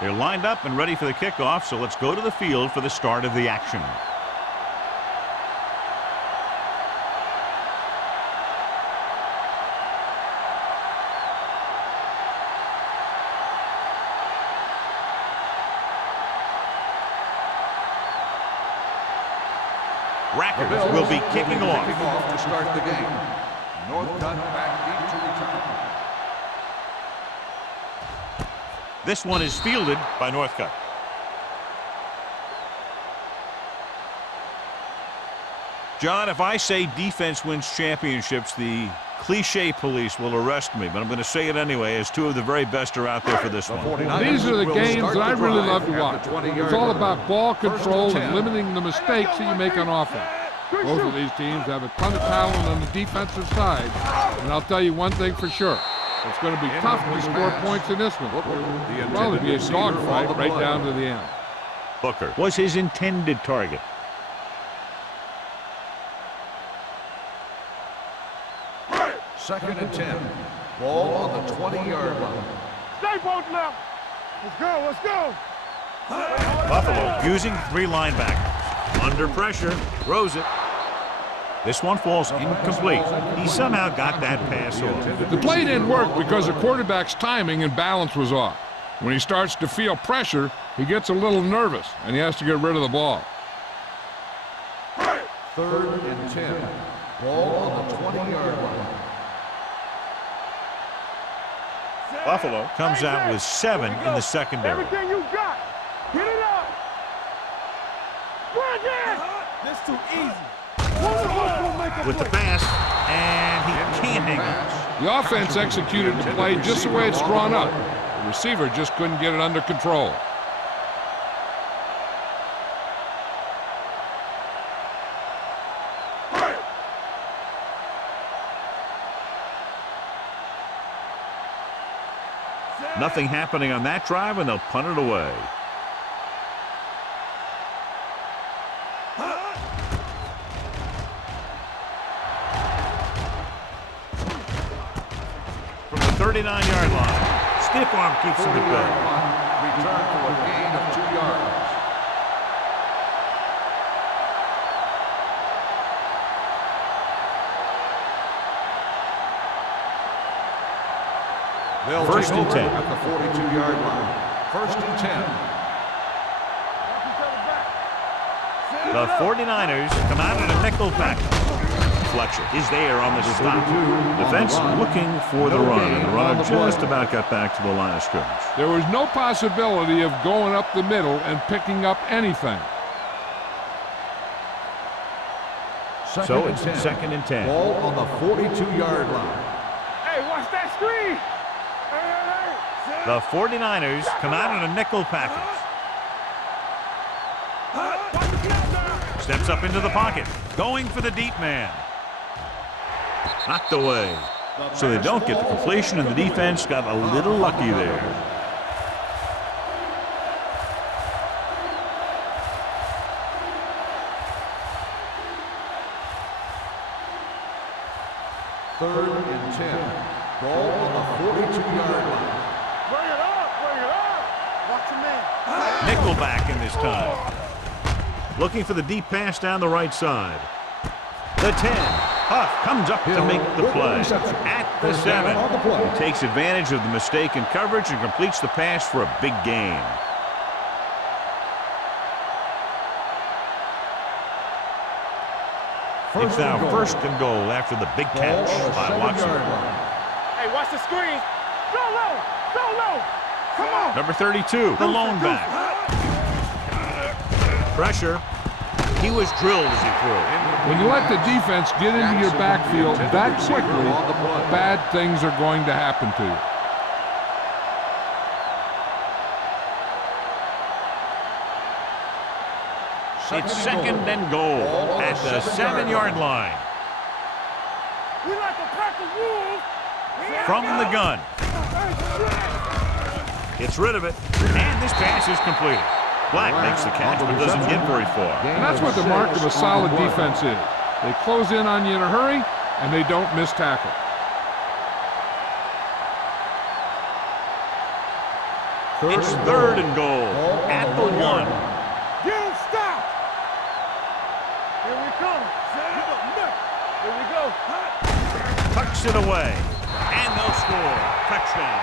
They're lined up and ready for the kickoff, so let's go to the field for the start of the action. Rackers will be kicking off to start the game. Northcutt back deep to return. This one is fielded by Northcutt. John, if I say defense wins championships, the cliche police will arrest me, but I'm going to say it anyway, as two of the very best are out there for this one. These are the games that I really love to watch. It's all about ball control and limiting the mistakes that you make on offense. Both of these teams have a ton of talent on the defensive side, and I'll tell you one thing for sure. It's going to be tough to score points in this one. It'll probably be a dogfight right down to the end. Booker was his intended target. Second and 10. Ball on the 20-yard line. Stay both left. Let's go, let's go. Buffalo using 3 linebackers. Under pressure, throws it. This one falls incomplete. He somehow got that pass off. The play didn't work because the quarterback's timing and balance was off. When he starts to feel pressure, he gets a little nervous, and he has to get rid of the ball. Third and 10. Ball on the 20-yard line. Buffalo comes out with 7 in the secondary. Everything you got. Get it up. Bring it. That's too easy. With the pass, and he can't hang it. The offense executed the play just the way it's drawn up. The receiver just couldn't get it under control. Nothing happening on that drive, and they'll punt it away. From the 39-yard line, stiff arm keeps him at bay. Return for a gain of 2 yards. They'll First and 10 at the 42-yard line. First and 10. The 49ers come out in a nickel package. Fletcher is there on the stop. Defense looking for the run, and the runner just about got back to the line of scrimmage. There was no possibility of going up the middle and picking up anything. So it's second and 10. Ball on the 42-yard line. Hey, watch that screen. The 49ers come out in a nickel package. Steps up into the pocket, going for the deep man. Knocked away. So they don't get the completion, and the defense got a little lucky there. Third and 10. Ball on the 42-yard line. Bring it up, bring it up. Watch your man. Nickelback in this time. Looking for the deep pass down the right side. The 10. Huff comes up to make the play. At the 7. He takes advantage of the mistake in coverage and completes the pass for a big gain. It's now first and goal after the big catch by Watson. Hey, watch the screen. Go low, go low. Come on. Number 32, the lone back. Pressure. He was drilled as he threw. When you let the defense get into your backfield that quickly, bad things are going to happen to you. It's second and goal at the 7-yard line. We like a pack of wolves. From the gun. Gets rid of it, and this pass is completed. Black makes the catch, but doesn't get very far. And that's what the mark of a solid defense is. They close in on you in a hurry, and they don't miss tackle. It's third and goal at the 1. Get him stopped. Here we come. Here we go. Tucks it away, and they'll score. Touchdown.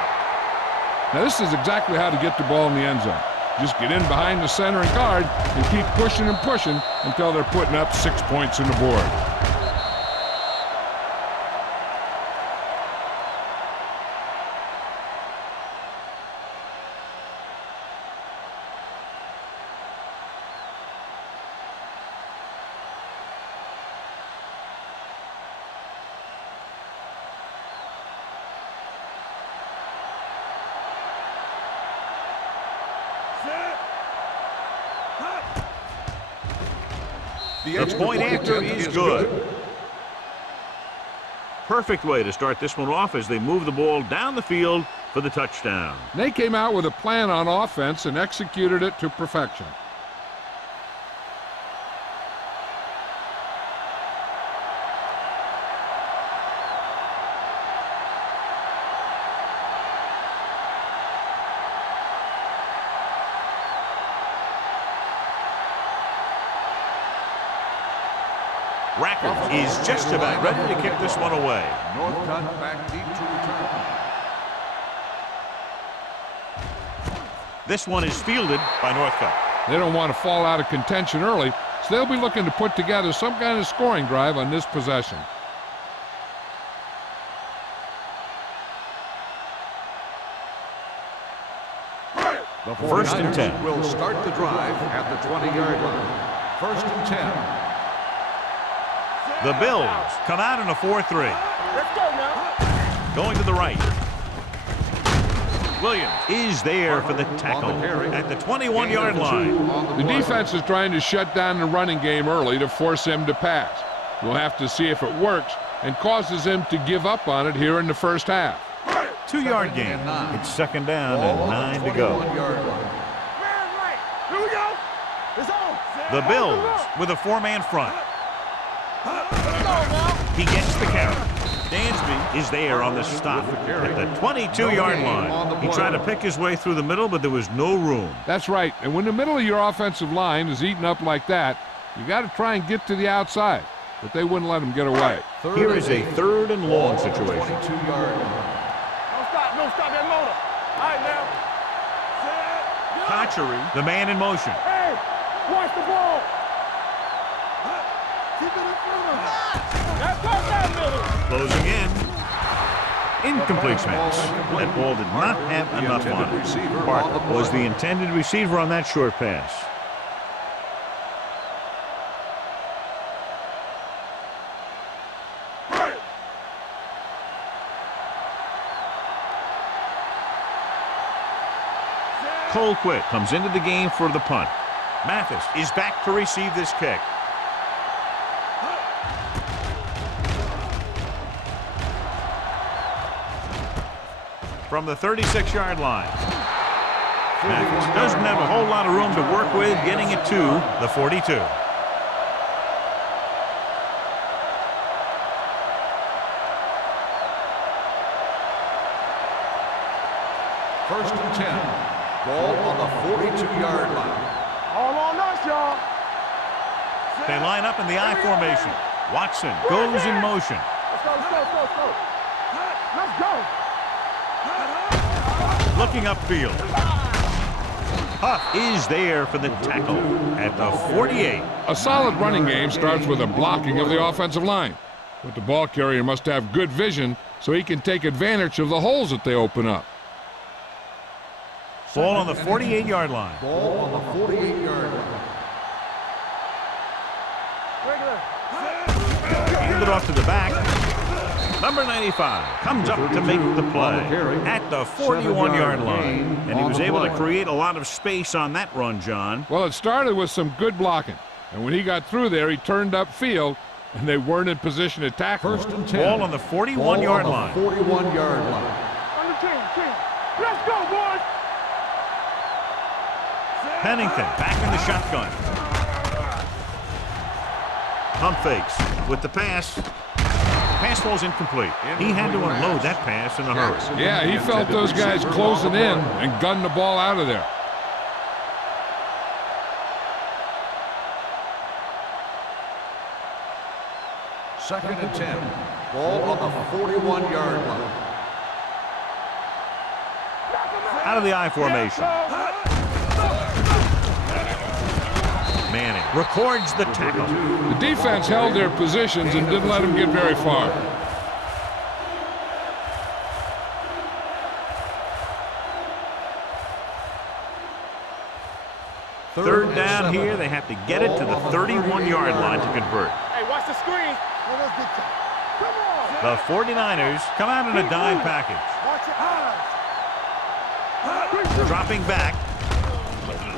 Now, this is exactly how to get the ball in the end zone. Just get in behind the center and guard and keep pushing and pushing until they're putting up 6 points on the board. The point after is good. Perfect way to start this one off as they move the ball down the field for the touchdown. They came out with a plan on offense and executed it to perfection. Rackard is just about ready to kick this one away. Northcutt back deep to return. This one is fielded by Northcutt. They don't want to fall out of contention early, so they'll be looking to put together some kind of scoring drive on this possession. The First and 10. will start the drive at the 20-yard line. First and 10. The Bills come out in a 4-3. Let's go now. Going to the right. Williams is there for the tackle at the 21-yard line. The defense is trying to shut down the running game early to force him to pass. We'll have to see if it works and causes him to give up on it here in the first half. 2-yard gain. It's second down and 9 to go. Man right. Here we go. It's on. The Bills with a 4-man front. Let's go now. He gets the count. Dansby is there on the stop at the 22-yard line. He tried to pick his way through the middle, but there was no room. That's right, and when the middle of your offensive line is eaten up like that, you got to try and get to the outside, but they wouldn't let him get away. Here is a third and long situation. 22-yard line. Don't stop that motor. All right, now. Kochery, the man in motion. Hey, watch the ball. Keep it in front of him. That's that middle. Closing in. Incomplete pass. That ball did not have enough on it. Parker was the intended receiver on that short pass. Colquitt comes into the game for the punt. Mathis is back to receive this kick. From the 36-yard line. Mathis doesn't have a whole lot of room to work with, getting it to the 42. First and 10. Ball on the 42-yard line. All on us, y'all. They line up in the I formation. Watson goes in motion. Let's go. Let's go. Looking upfield. Huff is there for the tackle at the 48. A solid running game starts with a blocking of the offensive line, but the ball carrier must have good vision so he can take advantage of the holes that they open up. Ball on the 48-yard line. Ball on the 48-yard line. Handed off to the back. Number 95 comes up to make the play at the 41-yard line. And he was able to create a lot of space on that run, John. Well, it started with some good blocking, and when he got through there, he turned upfield, and they weren't in position to tackle First him. and 10. Ball on the 41-yard line. 41-yard line. On the team. Let's go, boys. Pennington back in the shotgun. Pump fakes with the pass. Pass ball's incomplete. He had to unload that pass in a hurry. Yeah, he felt those guys closing in and gunned the ball out of there. Second and 10. Ball on the 41-yard line. Out of the I formation. Manning records the tackle. The defense held their positions and didn't let them get very far. Third down here. They have to get it to the 31-yard line to convert. Hey, watch the screen. The 49ers come out in a dime package. Watch your eyes. Dropping back.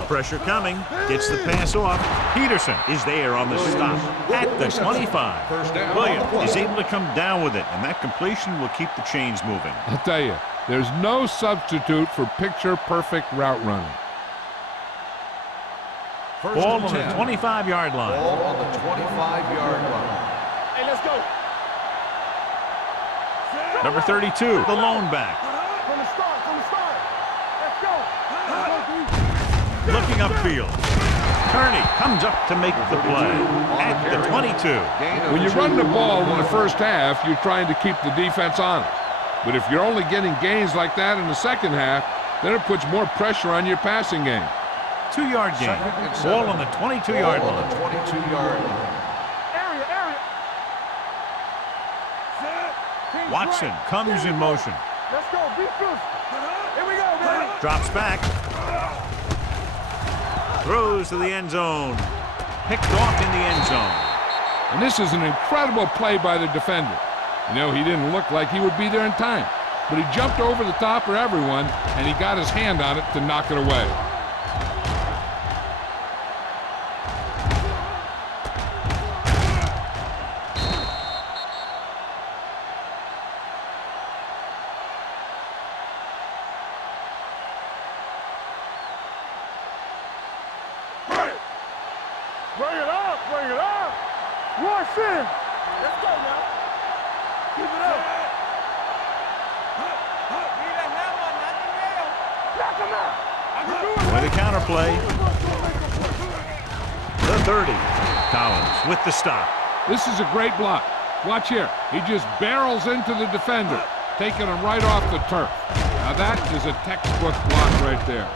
Pressure coming. Gets the pass off. Peterson is there on the stop at the 25. Williams is able to come down with it, and that completion will keep the chains moving. I'll tell you, there's no substitute for picture-perfect route running. Ball on the 25-yard line. Ball on the 25-yard line. Hey, let's go. Number 32, the lone back. From the start, Let's go. Looking upfield. Kearney comes up to make the play at the 22. When you run the ball in the first half, you're trying to keep the defense honest. But if you're only getting gains like that in the second half, then it puts more pressure on your passing game. 2-yard gain. Ball on the 22-yard line. 22-yard line. Area. Watson comes in motion. Let's go. Be first. Here we go, man. Drops back. Throws to the end zone. Picked off in the end zone. And this is an incredible play by the defender. You know, he didn't look like he would be there in time, but he jumped over the top of everyone, and he got his hand on it to knock it away. Bring it up. Rush in. Let's go now. Keep it up. Knock him out. I can do it. With a counterplay. The 30. Collins with the stop. This is a great block. Watch here. He just barrels into the defender, taking him right off the turf. Now that is a textbook block right there.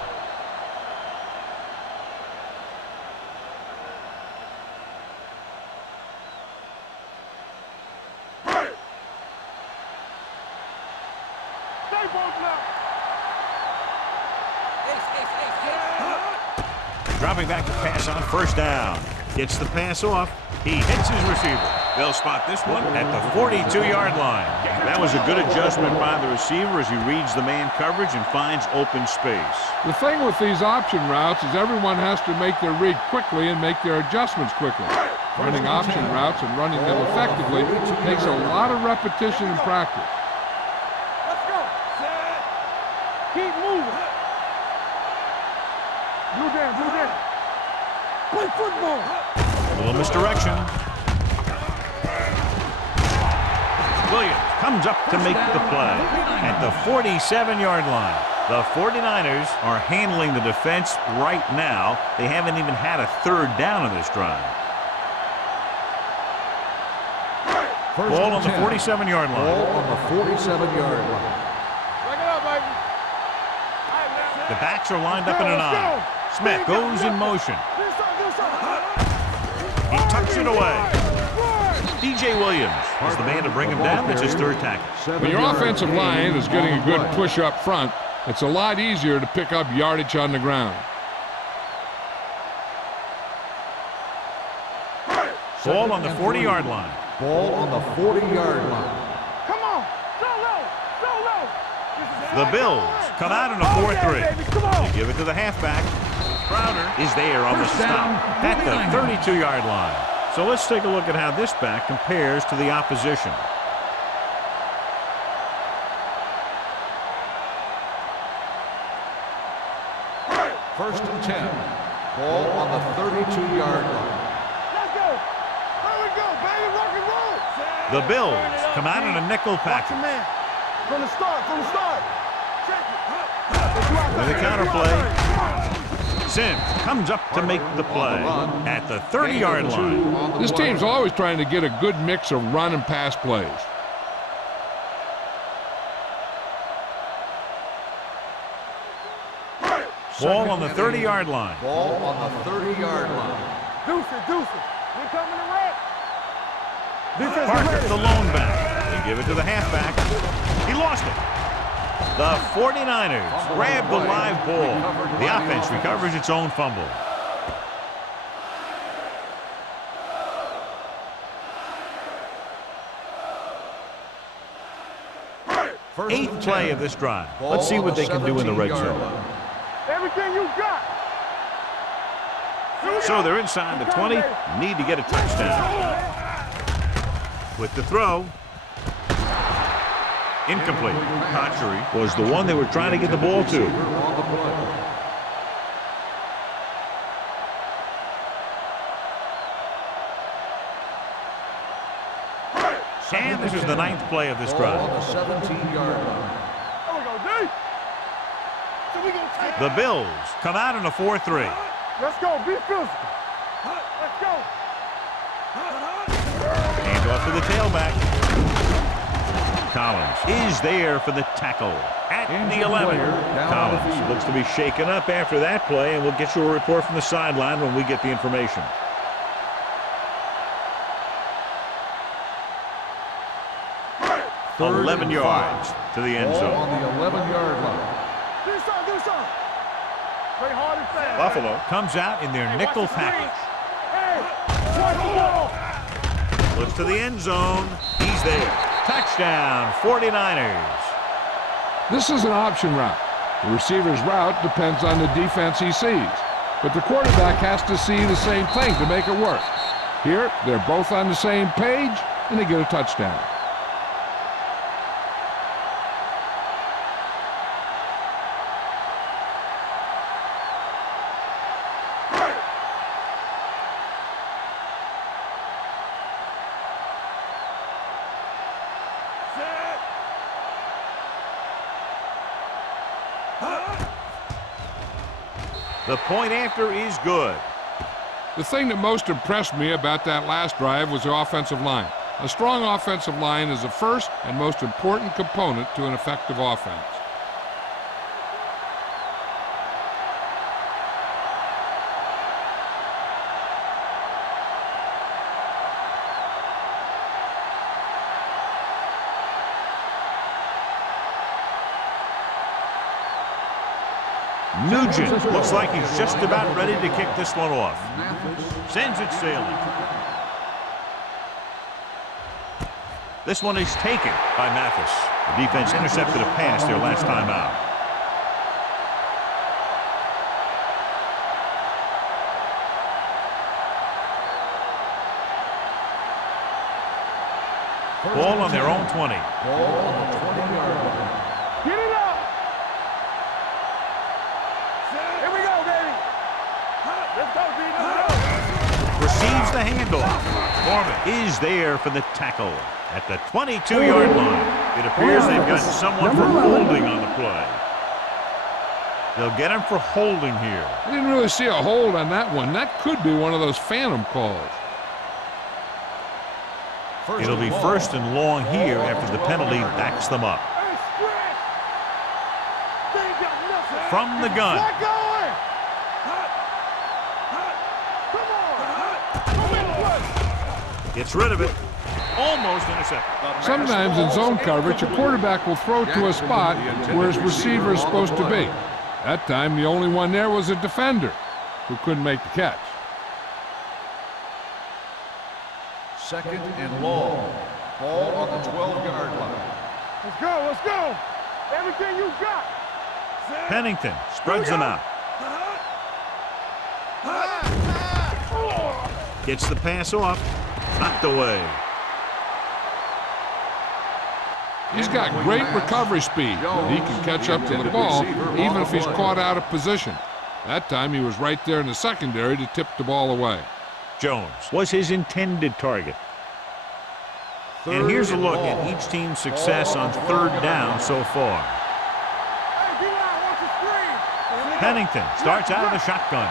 Dropping back to pass on first down. Gets the pass off. He hits his receiver. They'll spot this one at the 42-yard line. That was a good adjustment by the receiver as he reads the man coverage and finds open space. The thing with these option routes is everyone has to make their read quickly and make their adjustments quickly. Running option routes and running them effectively takes a lot of repetition and practice. Let's go. Keep moving. Blue down. Play football. A little misdirection. Williams comes up to make the play at the 47-yard line. The 49ers are handling the defense right now. They haven't even had a third down in this drive. Ball on the 47-yard line. Ball on the 47-yard line. Bring it up, baby. The backs are lined up in an eye. Smith goes in motion. He tucks it away. DJ Williams is the man to bring him down. That's his third tackle. When your offensive line is getting a good push up front, it's a lot easier to pick up yardage on the ground. Ball on the 40-yard line. Ball on the 40-yard line. Come on. Go low. The Bills come out in a 4-3. They give it to the halfback. Crowder is there on the stop at the 32-yard line. So let's take a look at how this back compares to the opposition. First and 10. Ball on the 32-yard line. Let's go. Here we go, baby. Rock and roll. The Bills come out in a nickel Watch package. your man. From the start, Check it. With a counterplay. Sims comes up to make the play at the 30-yard line. This team's always trying to get a good mix of run and pass plays. Ball on the 30-yard line. Ball on the 30-yard line. Deuce it. We coming to wreck. Defense Parker, the lone back. They give it to the halfback. He lost it. The 49ers grab the live ball. The offense recovers its own fumble. Eighth play of this drive. Let's see what they can do in the red zone. Everything you got. So they're inside the 20. Need to get a touchdown. With the throw. Incomplete. Hatchery was the one they were trying to get the ball to. And this is the 9th play of this drive. On the 17-yard line. The Bills come out in a 4-3. Let's go. Be physical. Let's go. Hands off to the tailback. Collins is there for the tackle at the 11. Collins looks to be shaken up after that play, and we'll get you a report from the sideline when we get the information. Third 11 and yards to the end Ball zone. on the 11-yard line. Do something. Play hard and fast. Buffalo comes out in their nickel package. Hey, watch the ball. Looks to the end zone. He's there. Touchdown, 49ers. This is an option route. The receiver's route depends on the defense he sees. But the quarterback has to see the same thing to make it work. Here, they're both on the same page, and they get a touchdown. The point after is good. The thing that most impressed me about that last drive was the offensive line. A strong offensive line is the first and most important component to an effective offense. Nugent looks like he's just about ready to kick this one off. Sends it sailing. This one is taken by Mathis. The defense intercepted a pass their last time out. Ball on their own 20. Ball on the 20-yard line. Get it up. Here we go, baby. Let's go, D. Let's go. Receives the handoff. Foreman is there for the tackle at the 22-yard line. It appears they've got someone for holding on the play. They'll get him for holding here. I didn't really see a hold on that one. That could be one of those phantom calls. It'll be first and long here after the penalty backs them up. Hey, stretch. They ain't got nothing. From the gun. Let going. Come on. Come in play. Gets rid of it. Almost intercepted. Sometimes in zone coverage, a quarterback will throw to a spot where his receiver is supposed to be. That time, the only one there was a defender who couldn't make the catch. Second and long. Ball on the 12-yard line. Let's go. Let's go. Everything you got. Pennington spreads them out. Gets the pass off. Knocked away. He's got great recovery speed, and he can catch up to the ball even if he's caught out of position. That time he was right there in the secondary to tip the ball away. Jones was his intended target. And here's a look at each team's success on third down so far. Pennington starts out of the shotgun.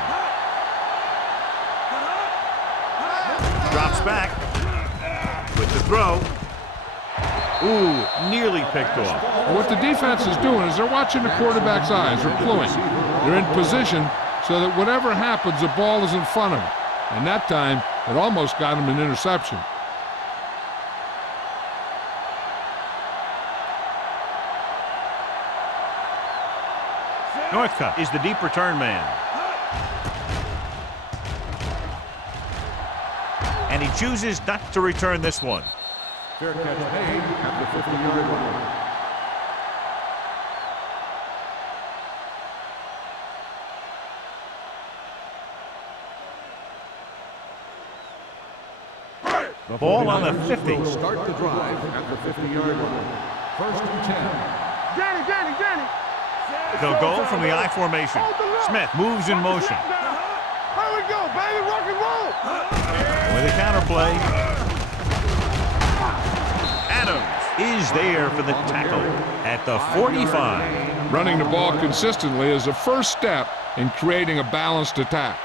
Drops back with the throw. Ooh, nearly picked off. What the defense is doing is they're watching the quarterback's eyes. They're cluing. They're in position so that whatever happens, the ball is in front of them. And that time, it almost got him an interception. Northcutt is the deep return man. And he chooses not to return this one. Fair catch made at the 50-yard line. The ball on the 50. Start the drive at the 50-yard line. First and 10. Danny. They'll go from the I formation. Smith moves in motion. Here we go, baby, rock and roll. With a counterplay. Adams is there for the tackle at the 45. Running the ball consistently is the first step in creating a balanced attack.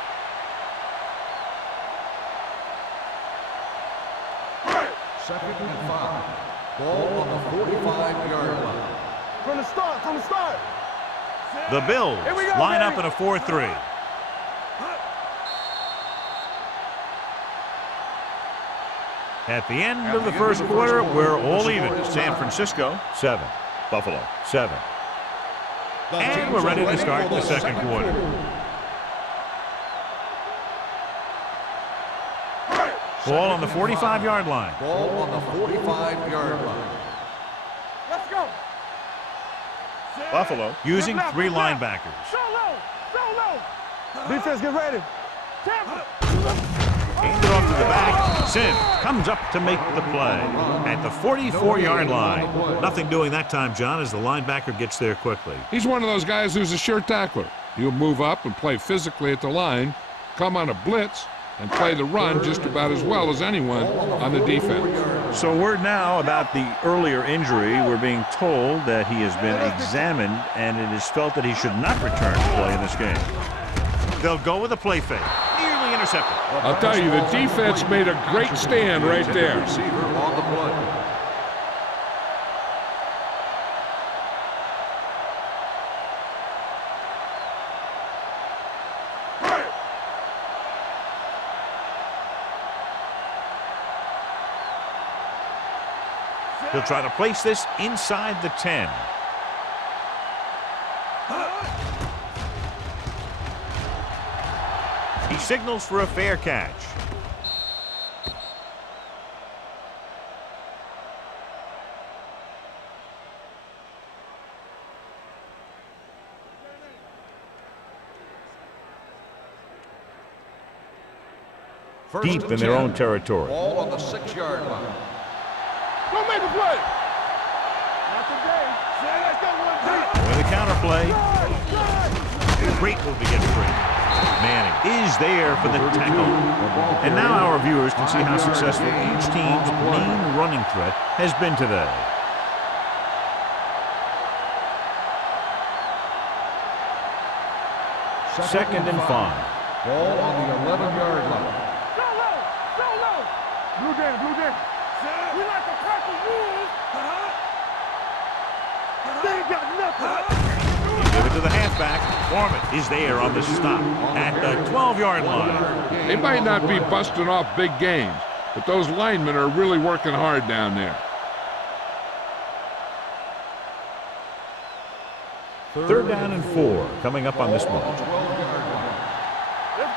Second and 5. Ball on the 45-yard line. From the start. The Bills line up in a 4-3. At the end of the first quarter, we're all even. San Francisco, 7. Buffalo, 7. And we're ready to start the second quarter. Ball on the 45-yard line. Ball on the 45-yard line. Let's go. Buffalo using 3 linebackers. So low. Defense, get ready. Hand it off to the back. Sim comes up to make the play at the 44-yard line. Nothing doing that time, John, as the linebacker gets there quickly. He's one of those guys who's a sure tackler. He'll move up and play physically at the line, come on a blitz, and play the run just about as well as anyone on the defense. So word now about the earlier injury. We're being told that he has been examined, and it is felt that he should not return to play in this game. They'll go with a play fake. Nearly intercepted. I'll tell you, the defense made a great stand right there. Receiver on the play. He'll try to place this inside the 10. He signals for a fair catch. Deep in their own territory. Ball on the 6-yard line. Don't make a play. Not today. Let's go one. With a counterplay. Great move to get free. Manning is there for the tackle. And now our viewers can see how successful each team's main running threat has been today. Second and 5. Ball on the 11-yard line. So low. Blue Dan. We like the purple wolves. They ain't got nothing. Give it to the halfback. Foreman is there on the stop at the 12-yard line. They might not be busting off big games, but those linemen are really working hard down there. Third down and 4 coming up on this one. Let's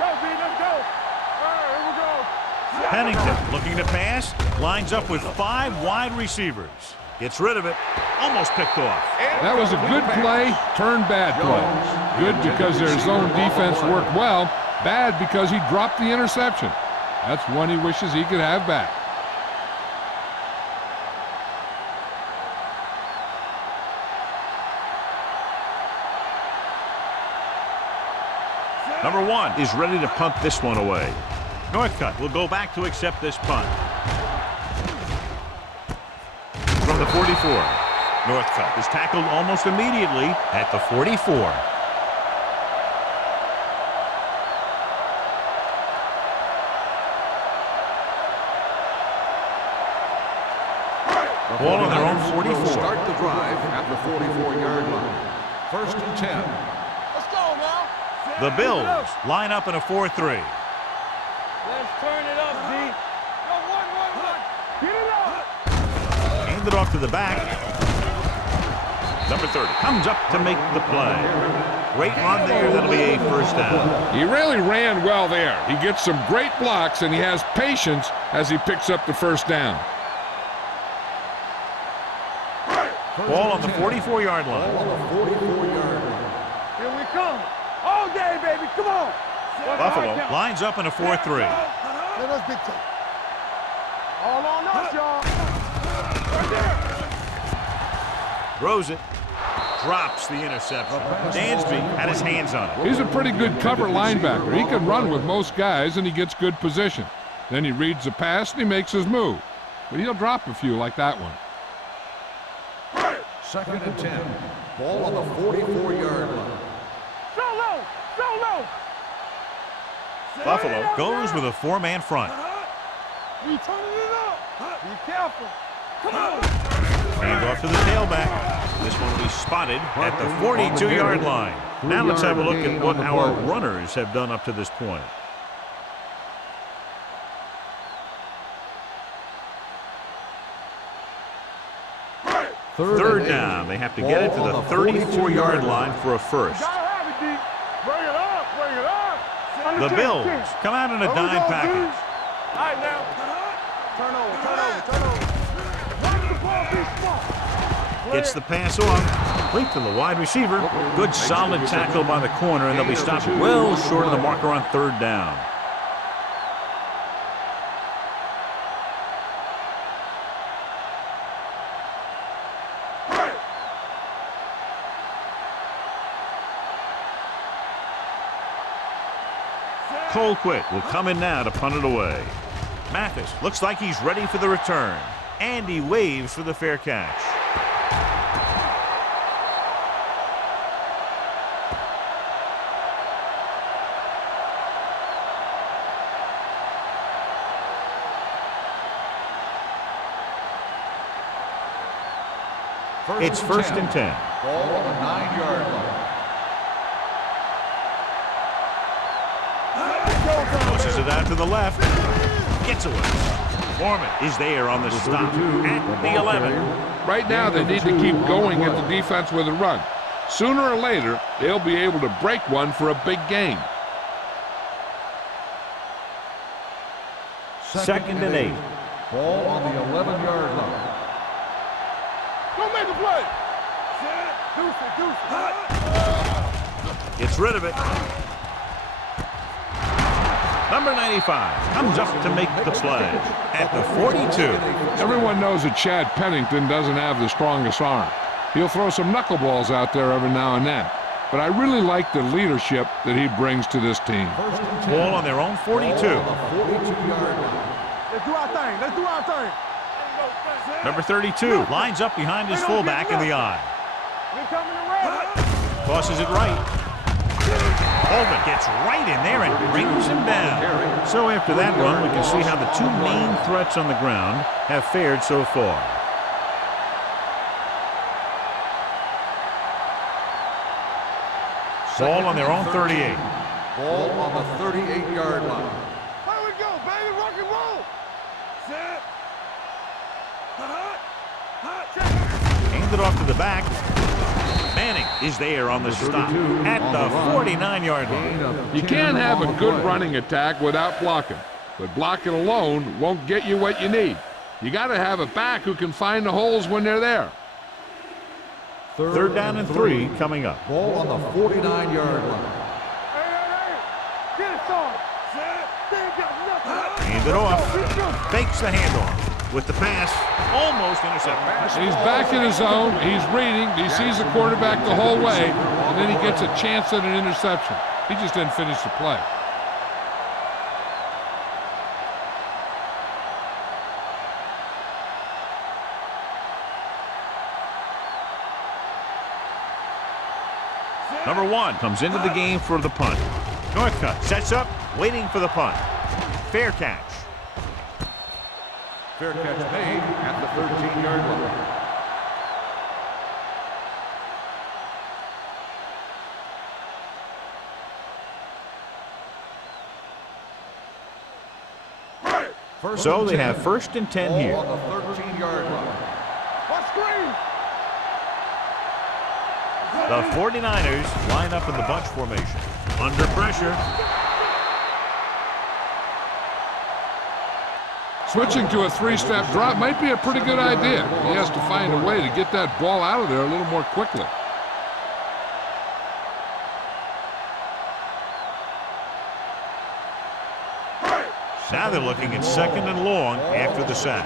go, B. Let's go. All right, here we go. Pennington looking to pass. Lines up with 5 wide receivers. Gets rid of it. Almost picked off. That was a good play, turned bad play. Good because their zone defense worked well. Bad because he dropped the interception. That's one he wishes he could have back. Number 1 is ready to punt this one away. Northcutt will go back to accept this punt. on the 44. Northcutt is tackled almost immediately at the 44. Ball on their own 44. Start the drive at the 44-yard line. 1st and 10. Let's go now. The Bills line up in a 4-3. Let's turn it up, D. Go, one. Get it up. Hand it off to the back. Number 30 comes up to make the play. Great run there. That'll be a first down. He really ran well there. He gets some great blocks, and he has patience as he picks up the first down. Ball on the 44-yard line. Here we come. All day, baby. Come on. Buffalo lines up in a 4-3. Let us dictate. All on us, y'all. Right there. Throws it. Drops the interception. Dansby had his hands on it. He's a pretty good cover linebacker. He can run with most guys, and he gets good position. Then he reads the pass, and he makes his move. But he'll drop a few like that one. 2nd and 10. Ball on the 44-yard line. Solo. Buffalo goes with a 4-man front. We turning it up. Be careful. Come on. Hand off to the tailback. This one will be spotted at the 42-yard line. Now let's have a look at what our runners have done up to this point. Third down. They have to get it to the 34-yard line for a first. Gotta have it, D. Bring it up. The Bills come out in a dime package. All right, now. Turn over. Watch the ball be smart. Gets the pass off. Complete to the wide receiver. Good solid tackle by the corner, and they'll be stopped well short of the marker on 3rd down. Colquitt will come in now to punt it away. Mathis looks like he's ready for the return. And he waves for the fair catch. It's 1st and 10. Ball on the 9-yard line. Pushes it out to the left. Gets away. Foreman is there on the stop at the 11. Right now, they need to keep going at the defense with a run. Sooner or later, they'll be able to break one for a big gain. 2nd and 8. Ball on the 11-yard line. Don't make a play. Deuce it. Gets rid of it. Number 95 comes up to make the play at the 42. Everyone knows that Chad Pennington doesn't have the strongest arm. He'll throw some knuckleballs out there every now and then. But I really like the leadership that he brings to this team. Ball on their own 42. Let's do our thing. Number 32 lines up behind his fullback in the eye. We're coming around. Tosses it right. Holman gets right in there and brings him down. So after that run, we can see how the two main threats on the ground have fared so far. Ball on their own 38. Ball on the 38-yard line. Here we go, baby. Rock and roll. Set. Hand it off to the back. Manning is there on the stop at the 49-yard line. You can't have a good running attack without blocking, but blocking alone won't get you what you need. You got to have a back who can find the holes when they're there. 3rd down and 3 coming up. Ball on the 49-yard line. Hey. Get it started. They ain't got nothing. Hand it off. Fakes the handoff. With the pass, almost intercepted. He's back in his zone. He's reading. He sees the quarterback the whole way, and then he gets a chance at an interception. He just didn't finish the play. Number 1 comes into the game for the punt. Northcutt sets up, waiting for the punt. Fair catch. Fair catch made at the 13-yard line. So they have 1st and 10 here. On the 13-yard line. The 49ers line up in the bunch formation. Under pressure. Switching to a 3-step drop might be a pretty good idea. He has to find a way to get that ball out of there a little more quickly. Now they're looking at 2nd and long after the sack.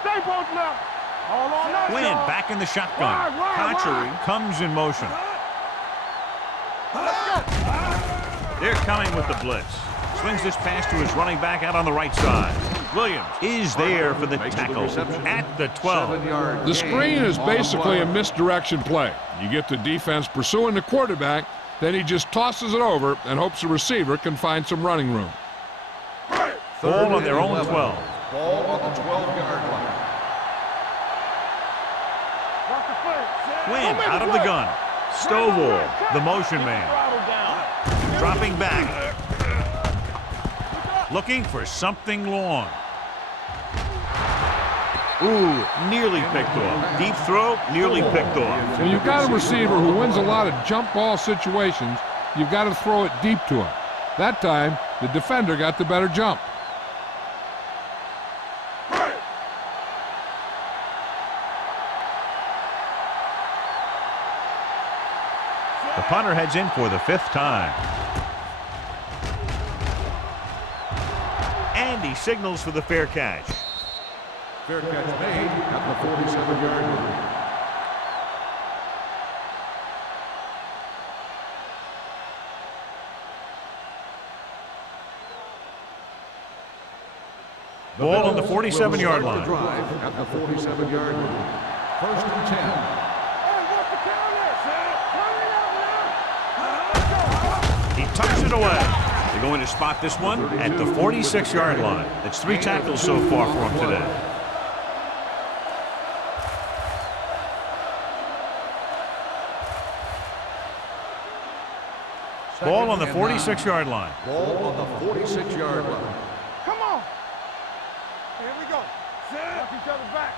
Stay both left. All on that Quinn side. back in the shotgun. Conchery comes in motion. They're coming with the blitz. Swings this pass to his running back out on the right side. Williams is there for the tackle at the 12. The screen is basically a misdirection play. You get the defense pursuing the quarterback, then he just tosses it over and hopes the receiver can find some running room. Ball on their own 12. Ball on the 12-yard line. Quinn out of the gun. Stovall, the motion man. Dropping back. Looking for something long. Ooh, nearly picked off. Deep throw, nearly picked off. When you've got a receiver who wins a lot of jump ball situations, you've got to throw it deep to him. That time, the defender got the better jump. The punter heads in for the 5th time. And he signals for the fair catch. Fair catch made at the 47-yard line. Ball on the 47-yard line. Drive at the 47-yard line. 1st and 10. He tucks it away. They're going to spot this one at the 46-yard line. That's 3 tackles so far for him today. Ball on the 46-yard line. Ball on the 46-yard line. Come on. Here we go. Knock each other back.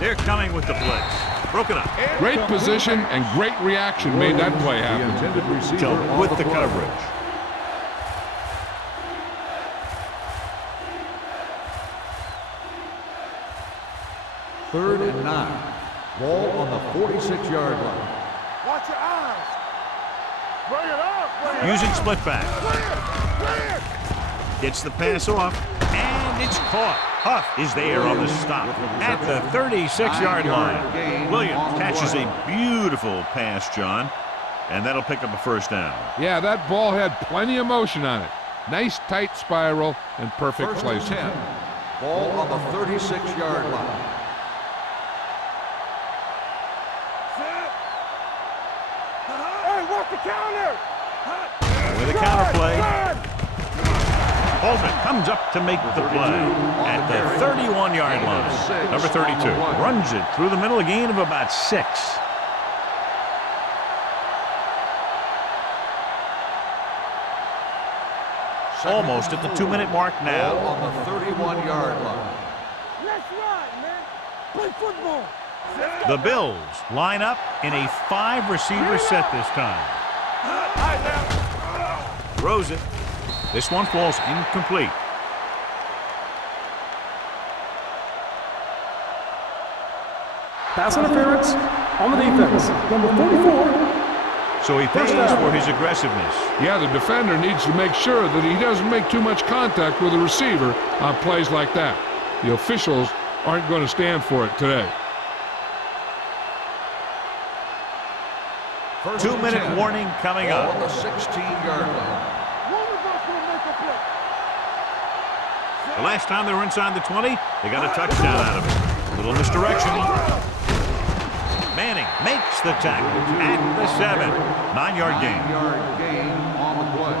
They're coming with the blitz. Broken up. Great position and great reaction made that play happen. Till with the coverage. Third and 9. Ball on the 46-yard line. Watch your eyes. Bring it up. Using split back. Gets the pass off, and it's caught. Huff is there on the stop at the 36-yard line. Williams catches a beautiful pass, John, and that'll pick up a 1st down. Yeah, that ball had plenty of motion on it. Nice tight spiral and perfect 1st and placement. 10. Ball on the 36-yard line. Hey, watch the counter. With a counter play. Holman comes up to make the play at the 31-yard line. Number 32 runs it through the middle, a gain of about 6. Almost at the 2-minute mark now. Ball on the 31-yard line. Let's ride, man. Play football. The Bills line up in a 5-receiver set this time. Throws it. This one falls incomplete. Pass interference on the defense. Number 44. So he pays for his aggressiveness. Yeah, the defender needs to make sure that he doesn't make too much contact with the receiver on plays like that. The officials aren't going to stand for it today. 2-minute warning coming Ball up. on the 16-yard line. One of us will make a play. The last time they were inside the 20, they got a touchdown out of it. A little misdirection. Manning makes the tackle at the 7. 9-yard gain. 9-yard gain on the play.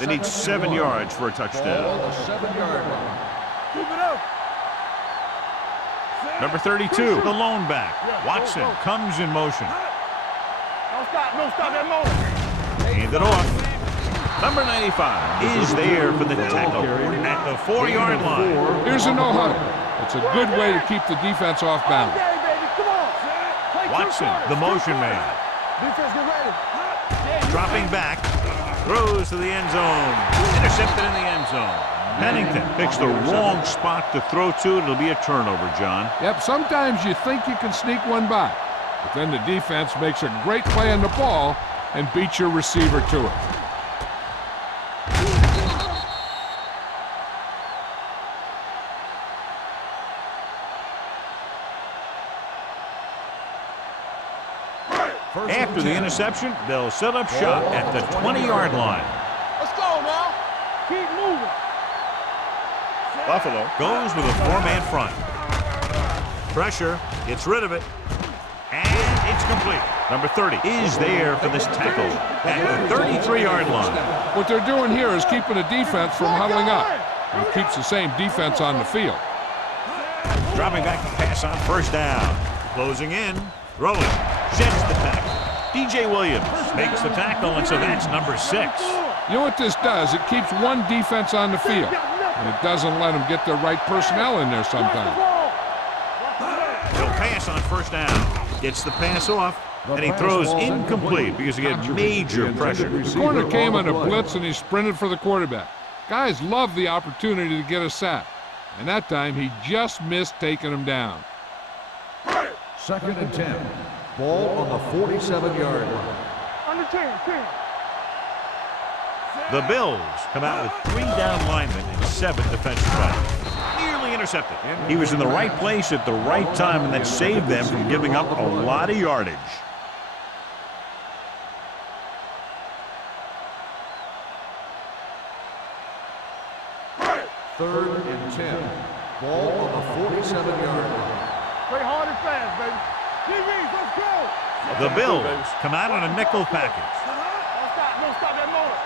They need 7 yards for a touchdown. Ball on the 7-yard line. Keep it up. Number 32, the lone back. Watson comes in motion. Don't stop that motion. Hand it off. Number 95 is there for the tackle at the 4-yard line. Here's a no-huddle. It's a good way to keep the defense off balance. Okay, baby, come on. Play Watson, the motion man. Defense, get ready. Dropping back, throws to the end zone. Intercepted in the end zone. Pennington picks the wrong spot to throw to. It'll be a turnover, John. Yep, sometimes you think you can sneak one by, but then the defense makes a great play on the ball and beats your receiver to it. After the interception, they'll set up shop at the 20-yard line. Let's go now. Keep moving. Buffalo goes with a 4-man front. Pressure, gets rid of it, and it's complete. Number 30 is there for this tackle at the 33-yard line. What they're doing here is keeping the defense from huddling up, and it keeps the same defense on the field. Dropping back to pass on first down. Closing in, throwing, sheds the tackle. DJ Williams makes the tackle, and so that's number 6. You know what this does? It keeps one defense on the field, and it doesn't let them get the right personnel in there sometimes. He'll pass on first down. Gets the pass off, and he throws incomplete because he had major pressure. The corner came on a blitz, and he sprinted for the quarterback. Guys love the opportunity to get a sack, and that time he just missed taking him down. 2nd and 10. Ball on the 47-yard line. Under 10. The Bills come out with 3 down linemen and 7 defensive backs. Nearly intercepted. He was in the right place at the right time, and that saved them from giving up a lot of yardage. Third and 10. Ball on the 47-yard line. Play hard and fast, baby. TVs, let's go. The Bills come out on a nickel package. Don't stop that motor.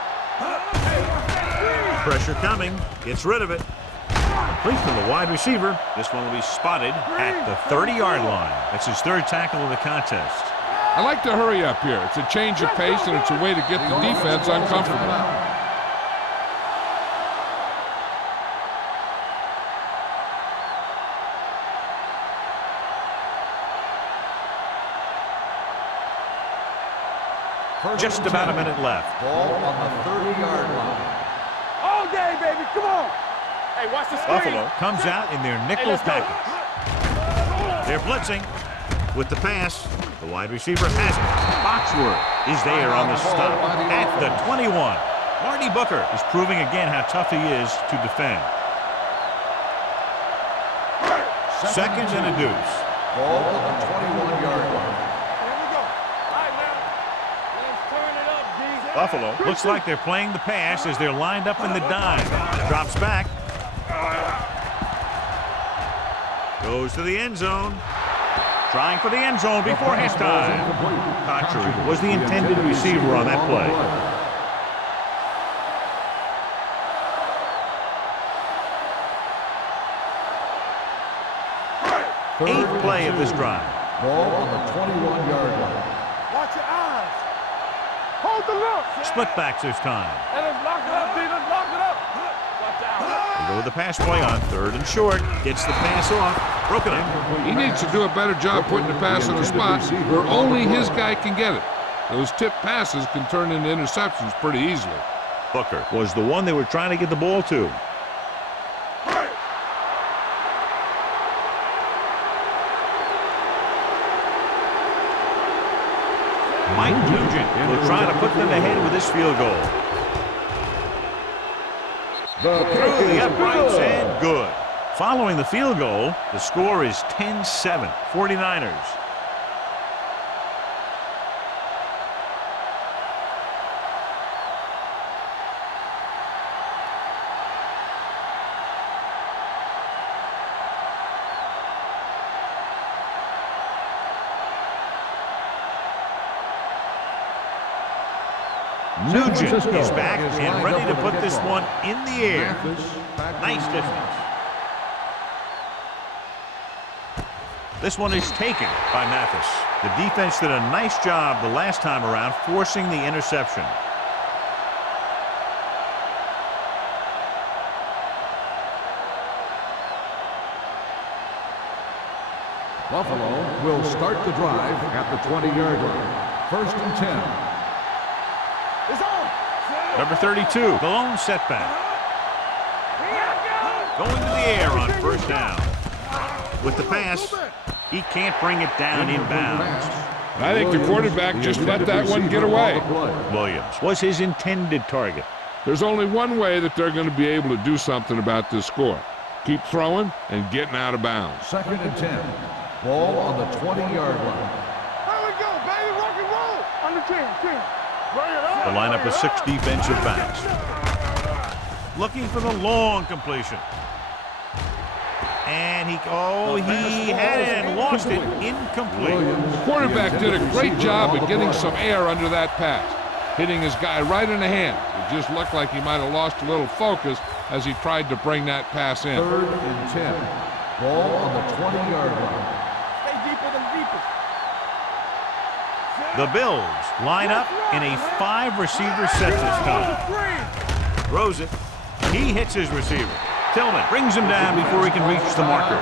Pressure coming, gets rid of it. Complete from the wide receiver. This one will be spotted at the 30-yard line. That's his 3rd tackle of the contest. I like to hurry up here. It's a change of pace, and it's a way to get the defense uncomfortable. Just about a minute left. Ball on the 30-yard line. All day, baby, come on. Hey, watch the screen. Buffalo comes out in their nickel package. They're blitzing with the pass. The wide receiver has it. Foxworth is there on the stop at the 21. Marty Booker is proving again how tough he is to defend. 2nd and a deuce. Ball on the 21-yard line. Here we go. All right, now. Let's turn it up, D. Buffalo looks like they're playing the pass as they're lined up in the dime. Drops back. Goes to the end zone. Trying for the end zone before halftime. Cotchery was the intended receiver on that play. 8th play of this drive. Ball on the 21-yard line. Watch your eyes. Hold the look. Split backs this time. And let's lock it up, D. Let's lock it up. Watch out. They go with the pass play on 3rd and short. Gets the pass off. Broken up. He needs to do a better job putting the pass in a spot where only his guy can get it. Those tip passes can turn into interceptions pretty easily. Booker was the one they were trying to get the ball to. Mike Nugent will try to put them ahead with this field goal. Through the uprights and good. Following the field goal, the score is 10-7, 49ers. Nugent is back and ready to put this one in the air. Nice distance. This one is taken by Mathis. The defense did a nice job the last time around forcing the interception. Buffalo will start the drive at the 20-yard line. First and 10. It's on. Number 32, the lone setback. Going to the air on first down. With the pass, he can't bring it down inbounds. I think the quarterback just let that one get away. Williams was his intended target. There's only one way that they're going to be able to do something about this score. Keep throwing and getting out of bounds. Second and 10. Ball on the 20-yard line. There we go, baby. Rock and roll. On the 10. Bring it up. The lineup of 6 defensive backs. Looking for the long completion. And he had it and lost it. Incomplete. The quarterback did a great job of getting some air under that pass, hitting his guy right in the hand. It just looked like he might have lost a little focus as he tried to bring that pass in. Third and 10. Ball on the 20-yard line. Stay deeper than deepest. The Bills line up in a 5-receiver set this time. Throws it. He hits his receiver. Tillman brings him down before he can reach the marker.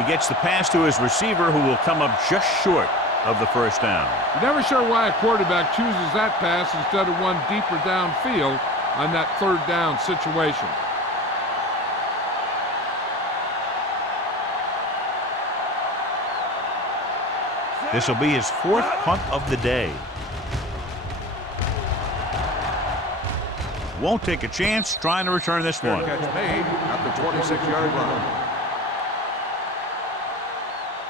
He gets the pass to his receiver, who will come up just short of the first down. Never sure why a quarterback chooses that pass instead of one deeper downfield on that third down situation. This will be his 4th punt of the day. Won't take a chance trying to return this one. Catch made at the 26-yard line.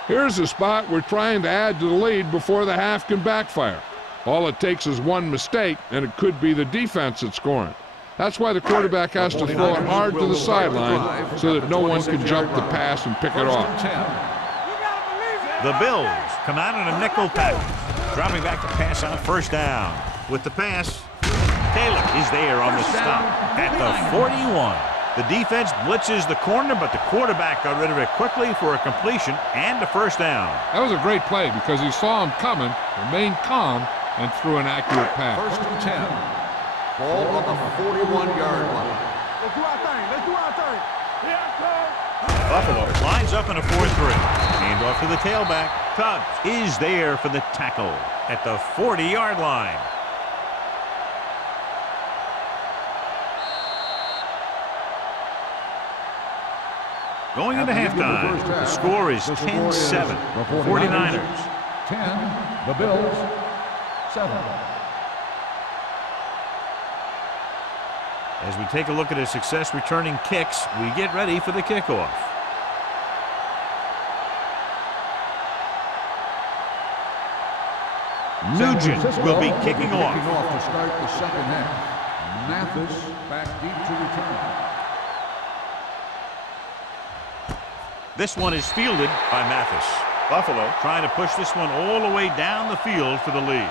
Here's a spot we're trying to add to the lead before the half can backfire. All it takes is one mistake, and it could be the defense that's scoring. That's why the quarterback has to throw it hard to the sideline so that no one can jump the pass and pick it off. The Bills come out in a nickel package, dropping back to pass on first down. With the pass, Taylor is there on the stop at the 41. The defense blitzes the corner, but the quarterback got rid of it quickly for a completion and a first down. That was a great play because he saw him coming, remained calm, and threw an accurate pass. First and 10. Ball on the 41-yard line. Let's do our thing. Let's do our thing. Here I come. Buffalo lines up in a 4-3. Hand off to the tailback. Tubbs is there for the tackle at the 40-yard line. Going into halftime, the score is 10-7. 49ers. 10, the Bills, 7. As we take a look at his success returning kicks, we get ready for the kickoff. Nugent will be kicking off. To start the second half. Mathis back deep to return. This one is fielded by Mathis. Buffalo trying to push this one all the way down the field for the lead.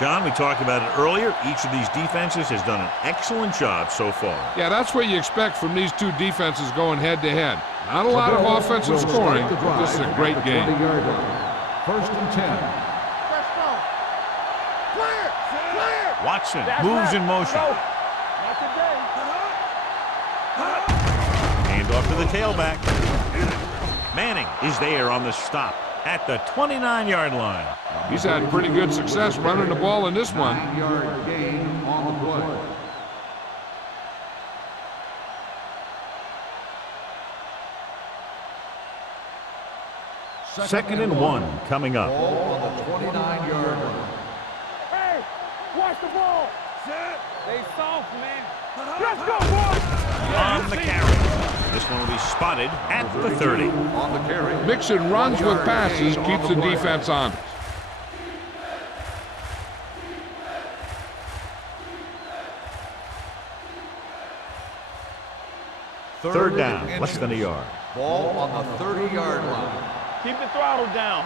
John, we talked about it earlier. Each of these defenses has done an excellent job so far. Yeah, that's what you expect from these two defenses going head-to-head. Not a lot of offensive scoring, but this is a great game. First and 10. Let's go. Clear. Clear. Watson moves in motion. Not today. Hand off to the tailback. Manning is there on the stop at the 29-yard line. He's had pretty good success running the ball in this one. 9-yard gain on the play. Second and 1 coming up. Ball on the 29-yard line. Hey, watch the ball. They soft, man. Let's go, boys. On the carry. This one will be spotted at the 30. On the carry. Mixing runs with passes keeps the defense honest. Third down, less than a yard. Ball on the 30-yard line. Keep the throttle down.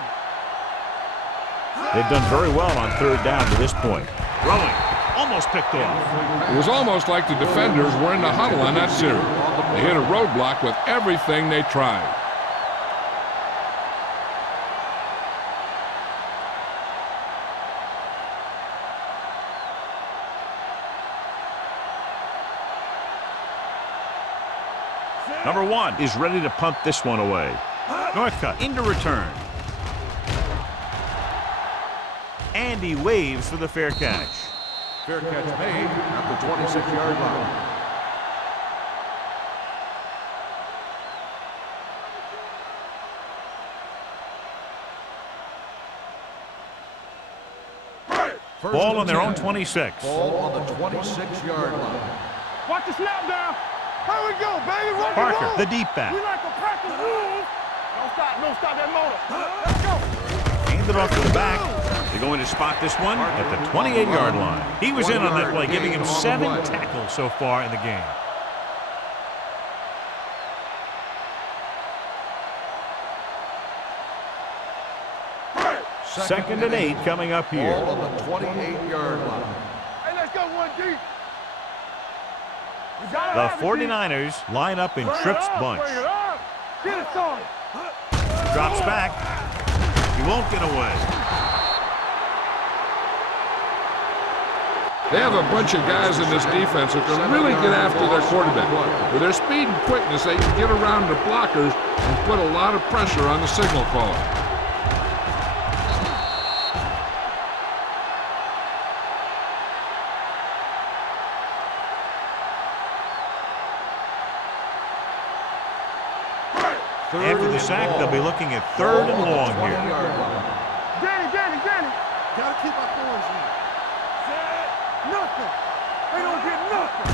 They've done very well on third down to this point. Throwing. Almost picked off. It was almost like the defenders were in the huddle on that series. They hit a roadblock with everything they tried. Number 1 is ready to punt this one away. Northcutt into return. And he waves for the fair catch. Fair catch made at the 26-yard line. Ball on their own 26. Ball on the 26-yard line. Watch the snap down. Here we go, baby. Rock Parker, and roll. the deep back. We like to practice rules. Don't stop that motor. Let's go. Hand it off to the back. They're going to spot this one at the 28-yard line. He was in on that play, giving him 7 tackles so far in the game. Second and 8 coming up here. Ball on the 28-yard line. Hey, let's go 1 deep. The 49ers line up in Tripp's bunch. Bring it up. Get it started. Drops back. He won't get away. They have a bunch of guys in this defense who can really get after their quarterback. With their speed and quickness, they can get around the blockers and put a lot of pressure on the signal caller. After the sack, they'll be looking at 3rd and long here. Danny. Gotta keep our boys in. Nothing. They don't get nothing.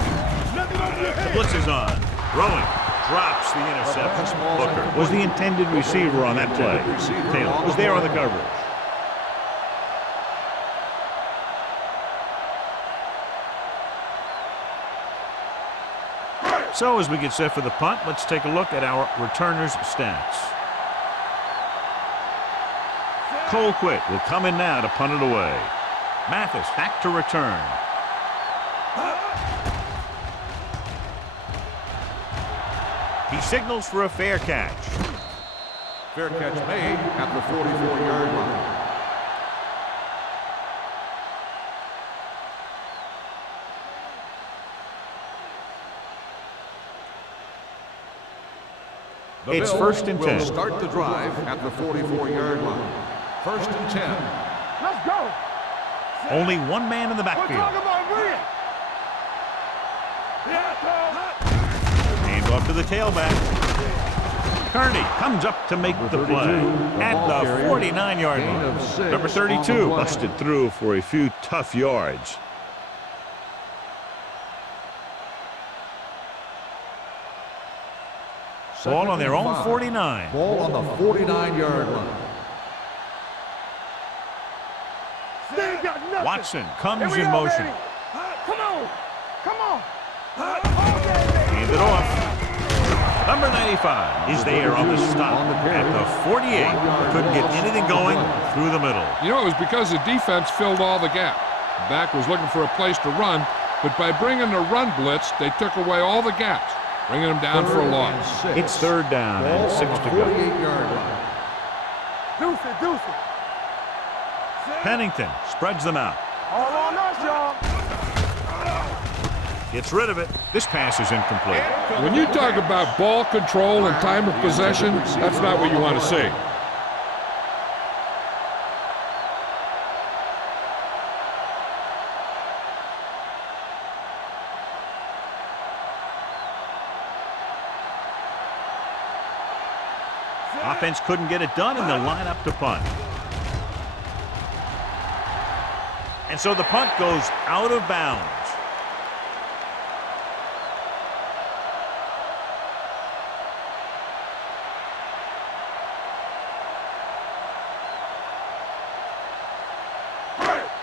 Nothing over your The head. blitz is on. Throwing. Drops the interception. Booker was the intended receiver on that play. Taylor was there on the coverage. So as we get set for the punt, let's take a look at our returners' stats. Colquitt will come in now to punt it away. Mathis back to return. He signals for a fair catch. Fair catch made at the 44-yard line. It's 1st and 10. Will start the drive at the 44-yard line. 1st and 10. Let's go. Only one man in the We're backfield. talking about real. Hand off to the tailback. Kearney comes up to make the play at the 49-yard line. Number 32 busted through for a few tough yards. Ball on their own 49. Ball on the 49-yard line. They got nothing. Watson comes Here we in go, motion. baby. Come on. Hand it off. Number 95 is there on the stop at the 48. Couldn't get anything going through the middle. You know, it was because the defense filled all the gap. The back was looking for a place to run, but by bringing the run blitz, they took away all the gaps, bringing them down for a loss. It's 3rd down and 6 to go. 48-yard line. Deuce it. Pennington spreads them out. All on us, y'all. Gets rid of it. This pass is incomplete. When you talk about ball control and time of possession, that's not what you want to see. Offense couldn't get it done, and they'll line up to punt. And so the punt goes out of bounds.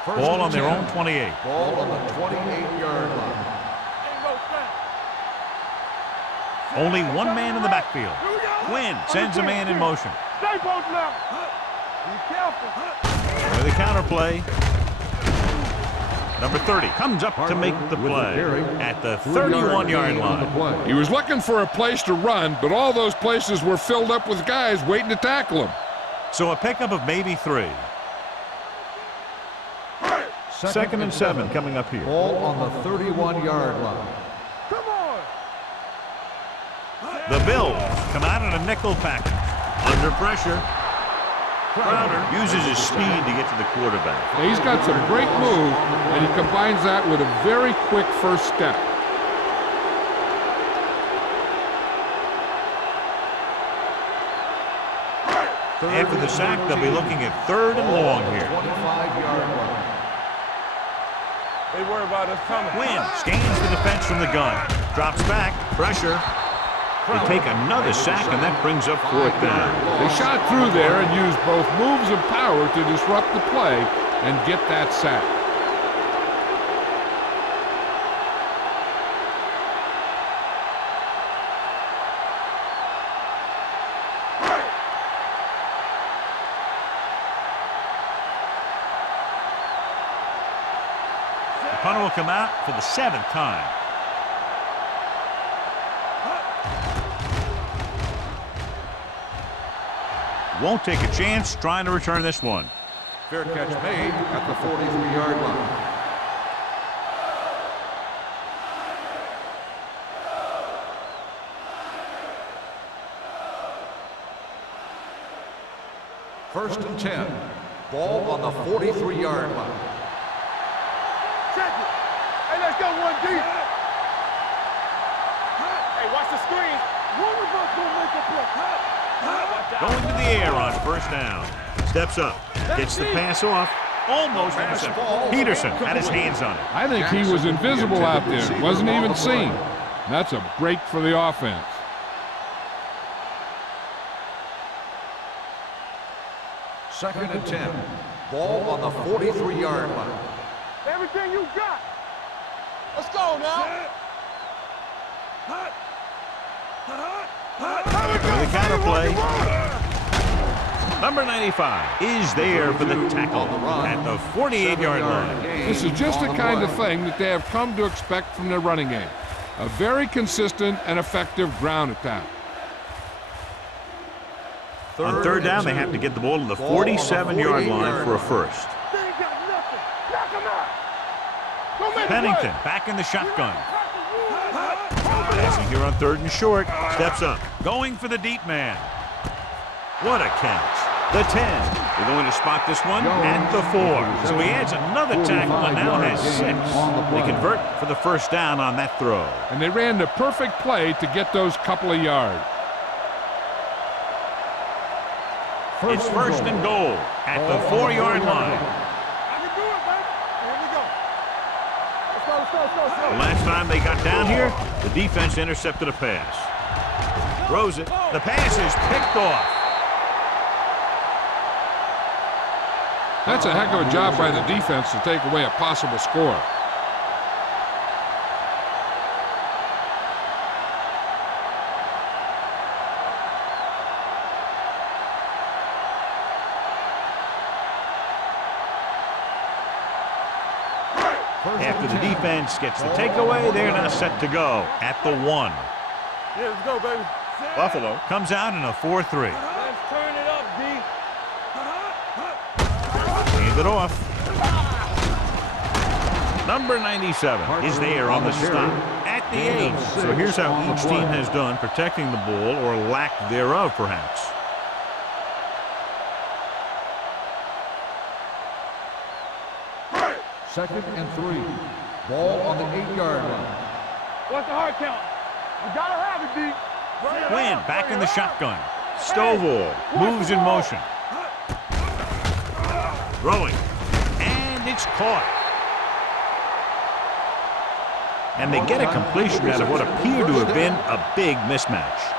Ball on their own 28. Ball on the 28-yard line. Only one man in the backfield. Quinn sends a man in motion. Stay posted up. Be careful. With a counter play. Number 30 comes up to make the play at the 31-yard line. He was looking for a place to run, but all those places were filled up with guys waiting to tackle him. So a pickup of maybe 3. 2nd and 7 coming up here. Ball on the 31-yard line. Come on. The Bills come out in a nickel package. Under pressure. Crowder uses his speed to get to the quarterback. Now, he's got some great moves, and he combines that with a very quick first step. After the sack, they'll be looking at 3rd and long here. 25-yard line. They worry about us coming. Wynn scans the defense from the gun. Drops back. Pressure. They take another sack, and that brings up 4th down. They shot through there and used both moves and power to disrupt the play and get that sack. The punter will come out for the 7th time. Won't take a chance trying to return this one. Fair catch made at the 43-yard line. First and 10. Ball on the 43-yard line. Check it. Hey, let's go 1 deep. Hey, watch the screen. One of us gonna make a play. Going to the air on 1st down. Steps up. Gets the pass off. Almost intercepted. Peterson had his hands on it. I think he was invisible out there. Wasn't even seen. That's a break for the offense. Second and 10. Ball on the 43-yard line. Everything you got. Let's go now. The counter play. Number 95 is there for the tackle at the 48-yard line. This is just the kind of thing that they have come to expect from their running game. A very consistent and effective ground attack. On 3rd down, they have to get the ball to the 47-yard line for a first. They ain't got nothing. Knock him out. Go make Pennington back in the shotgun. Passing here on 3rd and short. Steps up. Going for the deep man. What a catch. The 10. They're going to spot this one at the 4. So he adds another tackle and now has 6. They convert for the 1st down on that throw. And they ran the perfect play to get those couple of yards. It's 1st and goal at the 4-yard line. I can do it, baby. Here we go. Let's go, let's go, let's go, let's go. The last time they got down here, the defense intercepted a pass. Throws it. The pass is picked off. That's a heck of a job by the defense to take away a possible score. After the defense gets the takeaway, they're now set to go at the 1. Yeah, let's go, baby. Buffalo comes out in a 4-3. Let's turn it up, D. Hand it off. Number 97 is there on the stop at the 8. So here's how each team has done protecting the ball, or lack thereof, perhaps. Second and 3. Ball on the 8-yard line. What's the hard count? You gotta have it, D. Quinn back in the shotgun. Stovall moves in motion. Throwing. And it's caught. And they get a completion out of what appeared to have been a big mismatch.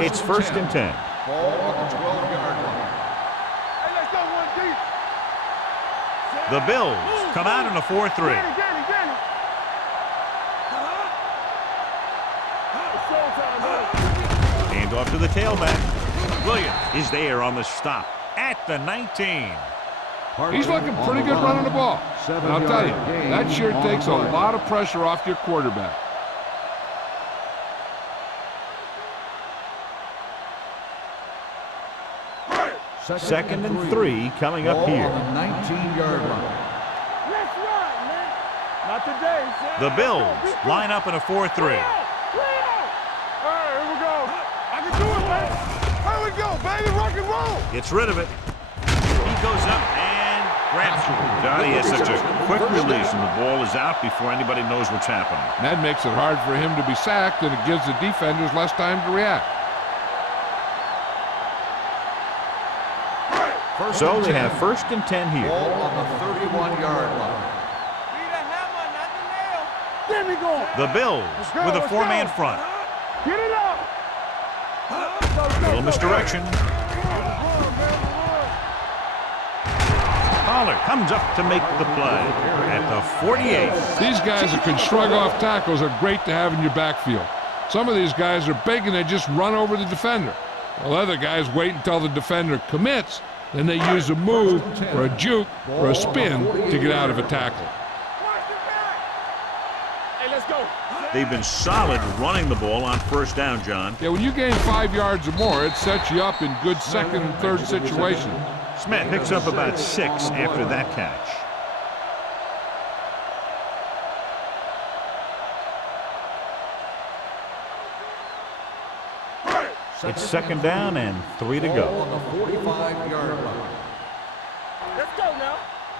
It's 1st and 10. Ball on the 12-yard line. Hey, let's go 1 deep. The Bills come out in a 4-3. Danny. It's showtime, man. Hand off to the tailback. Williams is there on the stop at the 19. He's looking pretty good running the ball. And I'll tell you, that sure takes a lot of pressure off your quarterback. Second and 3 coming up here. On the 19-yard line. Let's run, man. Not today, son. The Bills line up in a 4-3. All right, here we go. I can do it, man. Here we go, baby. Rock and roll. Gets rid of it. He goes up and grabs it. Johnny has such a quick release, and the ball is out before anybody knows what's happening. And that makes it hard for him to be sacked, and it gives the defenders less time to react. So they have first and 10 here. Ball on the 31-yard line. There we go. The Bills with a 4-man front. Get it up. Little misdirection. Pollard comes up to make the play at the 48. These guys that can shrug off tackles are great to have in your backfield. Some of these guys are big and they just run over the defender. While other guys wait until the defender commits, then they use a move or a juke or a spin to get out of a tackle. Hey, let's go. They've been solid running the ball on first down, John. Yeah, when you gain 5 yards or more, it sets you up in good second and third situations. Smith picks up about 6 after that catch. It's second down and 3 to go. On the 45-yard line. Let's go now.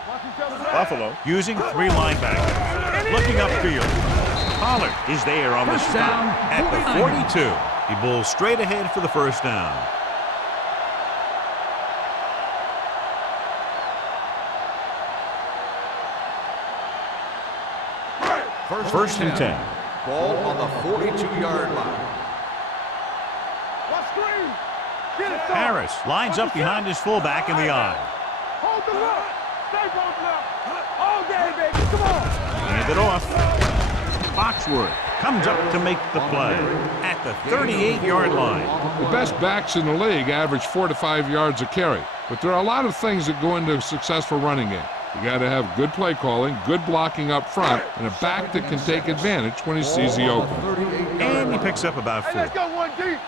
Watch each other back. Buffalo using 3 linebackers. Looking upfield. Pollard is there on the stop at the 42. He bowls straight ahead for the first down. First and 10. Ball on the 42-yard line. Watch screen. Get it, son. Harris lines up behind his fullback in the eye. Hold the left. Stay both left. All day, baby. Come on. Hand it off. Foxworth comes up to make the play at the 38-yard line. The best backs in the league average 4 to 5 yards a carry. But there are a lot of things that go into a successful running game. You got to have good play calling, good blocking up front, and a back that can take advantage when he sees the opening. And he picks up about 4. Let's go one deep.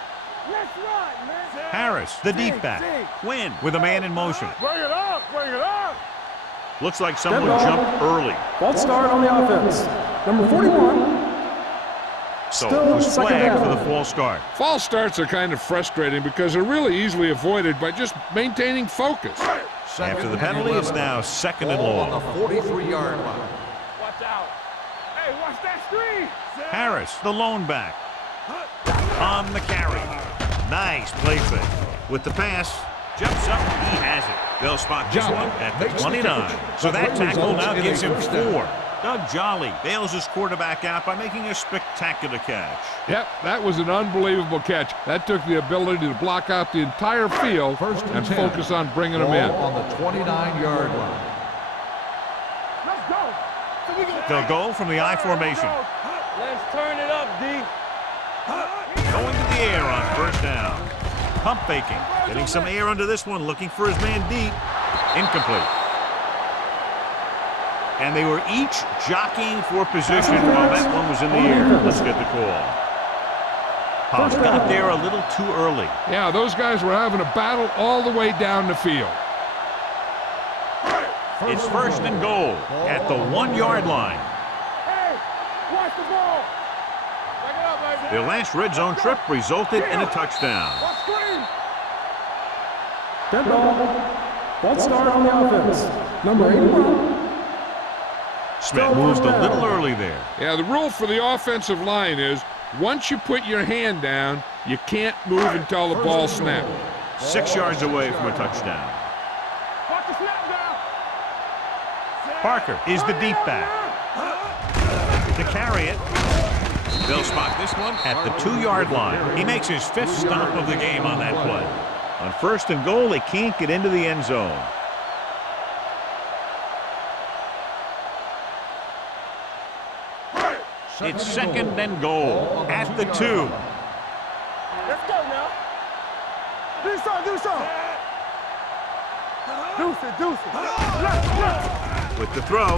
Let's run, man. Harris, the deep back. Win with a man in motion. Bring it up. Bring it up. Looks like someone jumped early. False start on the offense. Number 41. So Still it was second flagged for down. the false start. False starts are kind of frustrating because they're really easily avoided by just maintaining focus. After the penalty, it's now second and Ball on long. the 43-yard line. Watch out. Hey, watch that screen. Harris, the lone back. On the carry. Nice play fake. With the pass, jumps up, he has it. They'll spot this one at the 29. So that tackle now gives him 4. Doug Jolly bails his quarterback out by making a spectacular catch. Yep, that was an unbelievable catch. That took the ability to block out the entire field and focus on bringing them in. Ball on the 29-yard line. Let's go. So we can They'll go from the I formation. Let's turn it up, D. Going to the air on first down. Pump faking. Getting some air under this one. Looking for his man deep. Incomplete. And they were each jockeying for position while that one was in the air. Let's get the call. Pollard got there a little too early. Yeah, those guys were having a battle all the way down the field. It's first and goal at the 1-yard line. Hey, watch the ball. Back it up, baby. Their last red zone trip resulted in a touchdown. Watch screen. Dead ball. False start on the offense. Number 81. Smith moves a little early there. Yeah, the rule for the offensive line is once you put your hand down, you can't move until the ball snaps. 6 yards away from a touchdown. Watch the snap down. Parker is the deep back. To carry it. They'll spot this one at the 2-yard line. He makes his 5th stop of the game on that play. On first and goal, they can't get into the end zone. It's second and goal at the 2. Let's go now. Do something, do something. Deuce it. Left. With the throw,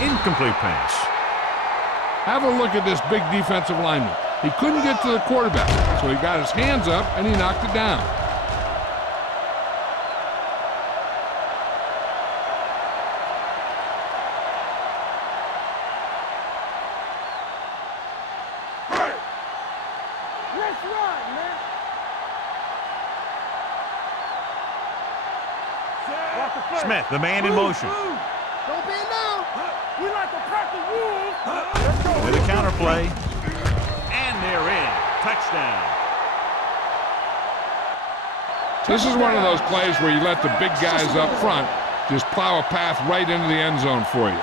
incomplete pass. Have a look at this big defensive lineman. He couldn't get to the quarterback, so he got his hands up and he knocked it down. Let's run, man. Smith, the man in motion. Don't be now. We like to practice rules. Let's go. With a counter play. And they're in. Touchdown. This is one of those plays where you let the big guys up front just plow a path right into the end zone for you.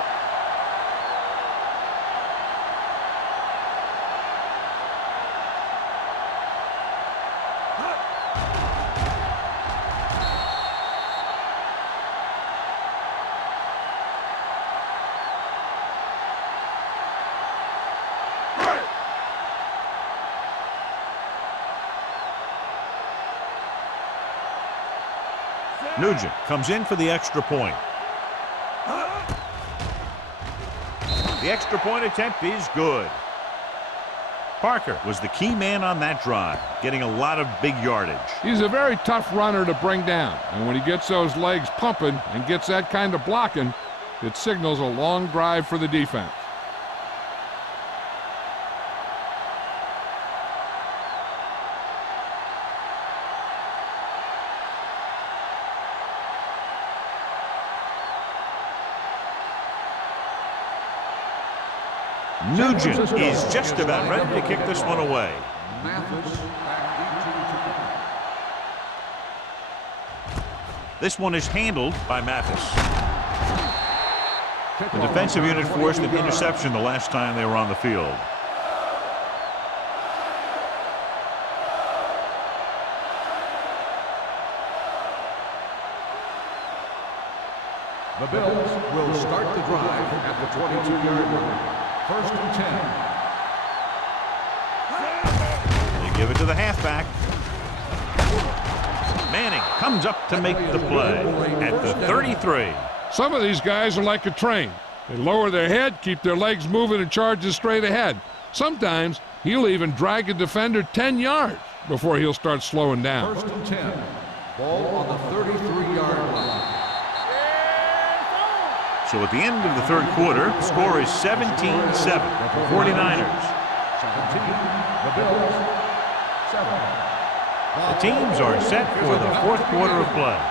Nugent comes in for the extra point. The extra point attempt is good. Parker was the key man on that drive, getting a lot of big yardage. He's a very tough runner to bring down, and when he gets those legs pumping and gets that kind of blocking, it signals a long drive for the defense. Nugent is just about ready to kick this one away. This one is handled by Mathis. The defensive unit forced an interception the last time they were on the field. The Bills will start the drive at the 22-yard line. First and 10. They give it to the halfback. Manning comes up to make the play at the 33. Some of these guys are like a train. They lower their head, keep their legs moving, and charges straight ahead. Sometimes he'll even drag a defender 10 yards before he'll start slowing down. First and 10. Ball on the 33-yard line. So at the end of the third quarter, the score is 17-7 for 49ers. 17. The Bills. 7. The teams are set for the fourth quarter of play.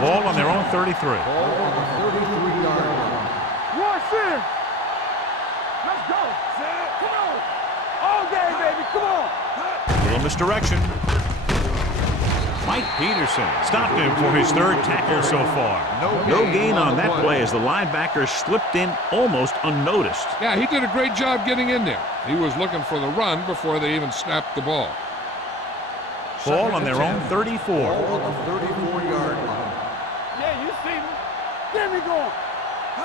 Ball on their own 33. Ball on the 33-yard line. Rush in. Let's go. Come on. All day, baby. Come on. Little misdirection. Mike Peterson stopped him for his third tackle so far. No gain on that play as the linebacker slipped in almost unnoticed. Yeah, he did a great job getting in there. He was looking for the run before they even snapped the ball. Ball on their own 34. Ball on the 34-yard line. Yeah, you see me. Get me going.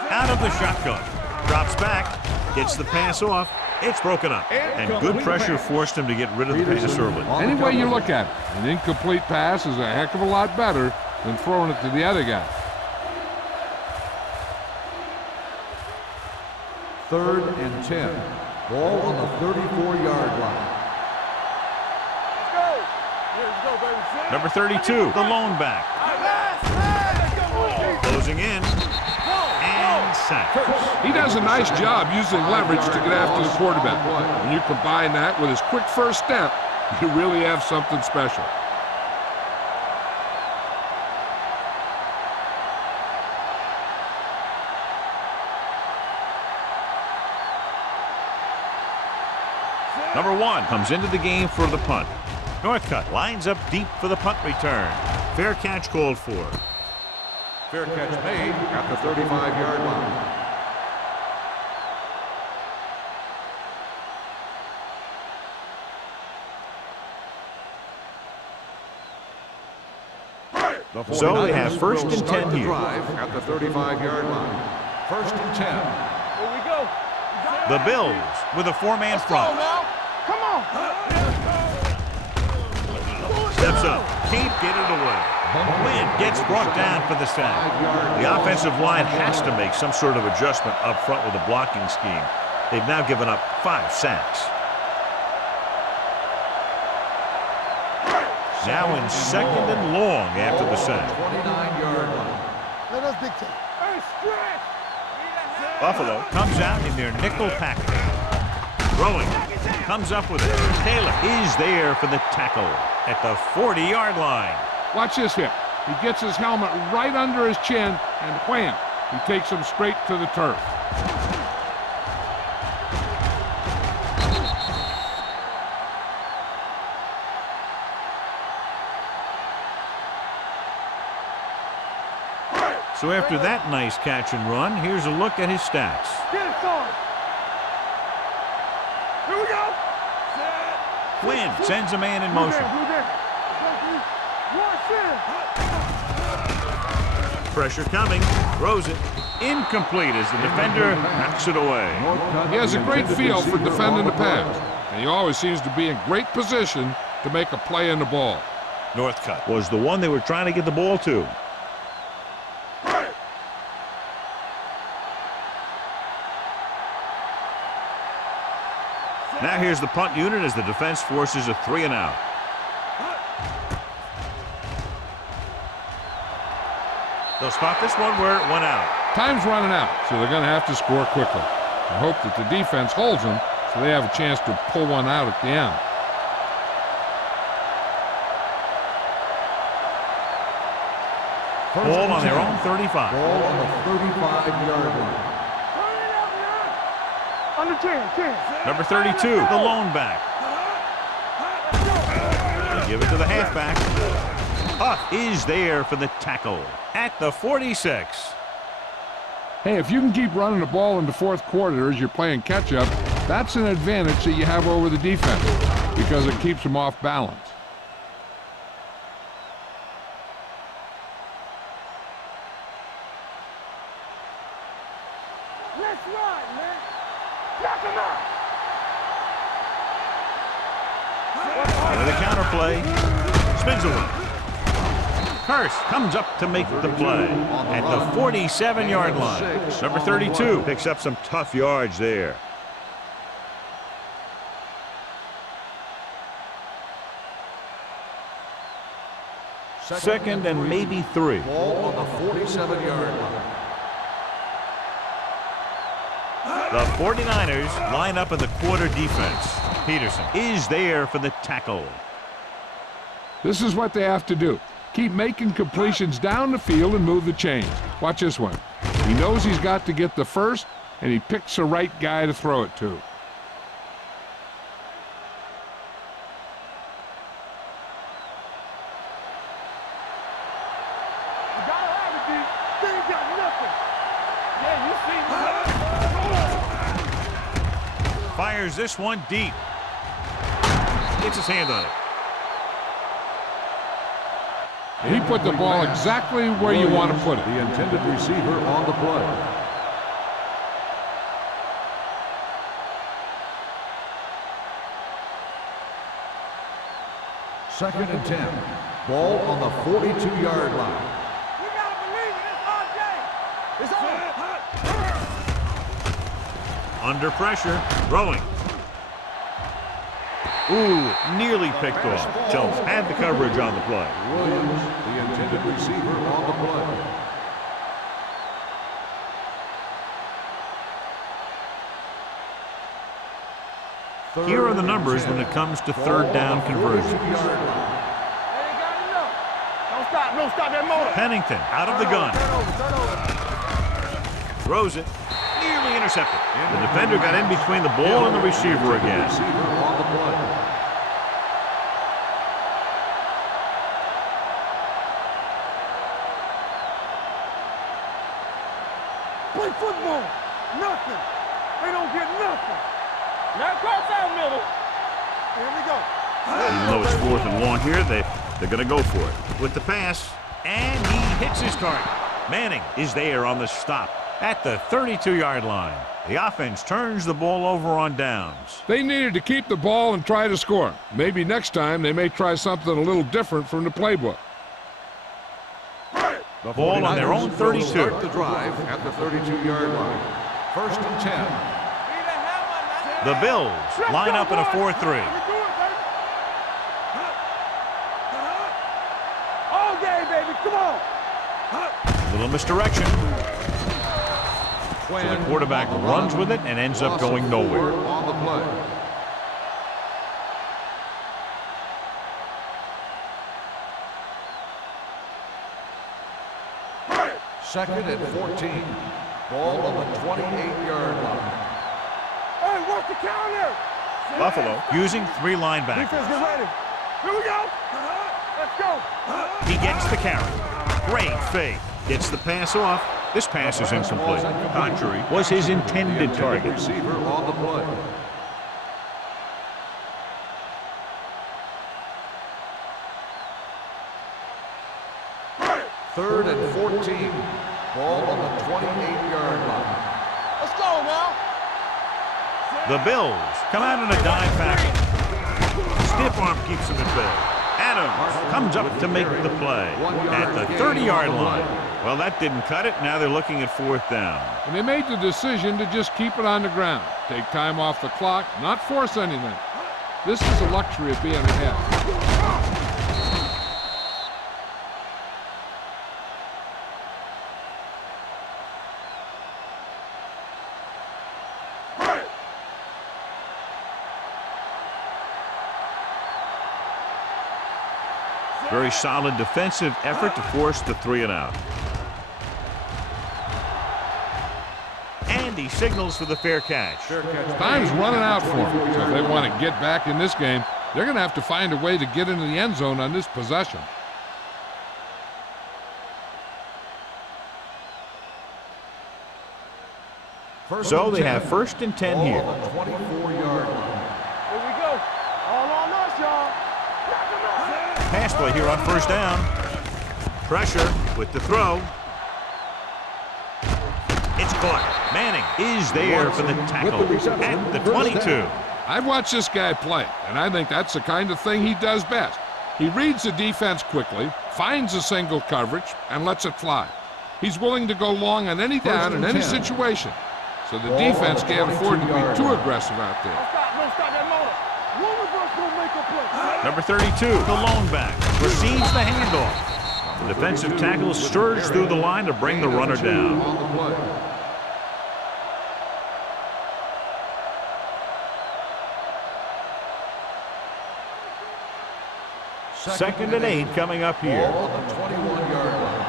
Out of the shotgun. Drops back. Gets the pass off. It's broken up. And good pressure forced him to get rid of the pass early. Any way you look at it, an incomplete pass is a heck of a lot better than throwing it to the other guy. Third and 10. Ball on the 34-yard line. Let's go. Let's go, baby. Number 32, the lone back. Closing in. And sacked. He does a nice job using leverage to get after the quarterback. When you combine that with his quick first step, you really have something special. Number 1 comes into the game for the punt. Northcutt lines up deep for the punt return. Fair catch called for. Fair catch made at the 35-yard line. So they have first and 10 here. Drive at the 35-yard line. First and 10. Here we go. The Bills with a four-man front. Come on. Steps up. Can't get it away. Wynn gets brought down for the sack. The offensive line has to make some sort of adjustment up front with the blocking scheme. They've now given up 5 sacks. Now in 2nd and long after the sack. 29-yard line. Let us dictate. Hey, stretch. Buffalo comes out in their nickel package. Throwing. Comes up with it. Taylor is there for the tackle at the 40-yard line. Watch this hit. He gets his helmet right under his chin, and wham, he takes him straight to the turf. So after that nice catch and run, here's a look at his stats. Get it started. Here we go. Wynn sends a man in motion. Pressure coming. Throws it. Incomplete as the defender knocks it away. He has a great feel for defending the pass, and he always seems to be in great position to make a play in the ball. Northcutt was the one they were trying to get the ball to. Now here's the punt unit as the defense forces a 3-and-out. They'll spot this one where it went out. Time's running out, so they're going to have to score quickly. I hope that the defense holds them so they have a chance to pull one out at the end. Ball on their own 35. Ball on the 35-yard line. Under 10. Number 32, the lone back. They give it to the halfback. Huff is there for the tackle at the 46. Hey, if you can keep running the ball in the fourth quarter as you're playing catch-up, that's an advantage that you have over the defense because it keeps them off balance. Let's ride, man. Knock him out. Into the counter play. Spins away. Hurst comes up to make the play at the 47-yard line. Number 32 picks up some tough yards there. Second and maybe 3. Ball on the 47-yard line. The 49ers line up in the quarter defense. Peterson is there for the tackle. This is what they have to do. Keep making completions down the field and move the chains. Watch this one. He knows he's got to get the first, and he picks the right guy to throw it to. You gotta have it, D. They ain't got nothing. Yeah, you see me. Fires this one deep. Gets his hand on it. He put the ball exactly where you want to put it. The intended receiver on the play. Second and 10. Ball on the 42-yard line. We gotta believe it. It's our game. It's on. Under pressure. Throwing. Ooh, nearly picked off. Jones had the coverage on the play. Williams, the intended receiver on the play. Here are the numbers when it comes to third down conversions. They ain't got enough. Don't stop that motor. Pennington out of the gun. Turn over. Throws it. Nearly intercepted. The defender got in between the ball and the receiver again. Receiver on the play. Play football. Nothing. They don't get nothing. Now cross out middle. Here we go. Even though it's 4th and long here, they're going to go for it. With the pass, and he hits his target. Manning is there on the stop at the 32-yard line. The offense turns the ball over on downs. They needed to keep the ball and try to score. Maybe next time they may try something a little different from the playbook. The Ball on their own 32. Start the drive at the 32-yard line. 1st and 10. The Bills line up in a 4-3. All day, baby, come on. Little misdirection. So the quarterback runs with it and ends up going nowhere. On the play. Second and 14. Ball on the 28-yard line. Hey, what's the counter? Buffalo using 3 linebackers. Defense, get ready. Here we go. Let's go. He gets the carry. Great fake. Gets the pass off. This pass is incomplete. Contrary was his intended target. Receiver on the play. Third and 14. Ball on the 28-yard line. Let's go now. The Bills come out in a dime package. Stiff arm keeps him at bay. Adams comes up to make the play at the 30-yard line. Well, that didn't cut it. Now they're looking at 4th down. And they made the decision to just keep it on the ground. Take time off the clock, not force anything. This is the luxury of being ahead. Very solid defensive effort to force the 3-and-out. And he signals for the fair catch. Time's running out for them. So if they want to get back in this game, they're going to have to find a way to get into the end zone on this possession. So they have 1st and 10 here. 24-yard line. Here we go. All on us, y'all. Pass play here on 1st down. Pressure with the throw. It's caught. Manning is there for the tackle at the 22. I've watched this guy play, and I think that's the kind of thing he does best. He reads the defense quickly, finds a single coverage, and lets it fly. He's willing to go long on any down in any situation, so the defense can't afford to be too aggressive out there. Don't stop that motor. One of us gonna make a play. Number 32, the lone back, receives the handoff. The defensive tackle surges through the line to bring the runner down. On the play. Second and 8 coming up here. Ball on the 21-yard line.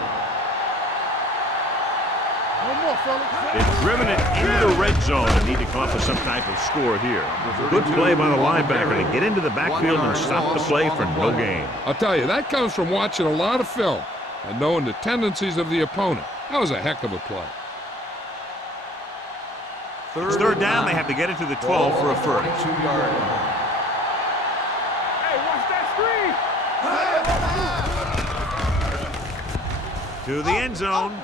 One more, fellas. They've driven it into the red zone and need to come up with some type of score here. Good play by the linebacker to get into the backfield and stop the play for no gain. I'll tell you, that comes from watching a lot of film and knowing the tendencies of the opponent. That was a heck of a play. It's 3rd down. They have to get it to the 12 for a first. 22-yard line. Hey, watch that screen. To the end zone.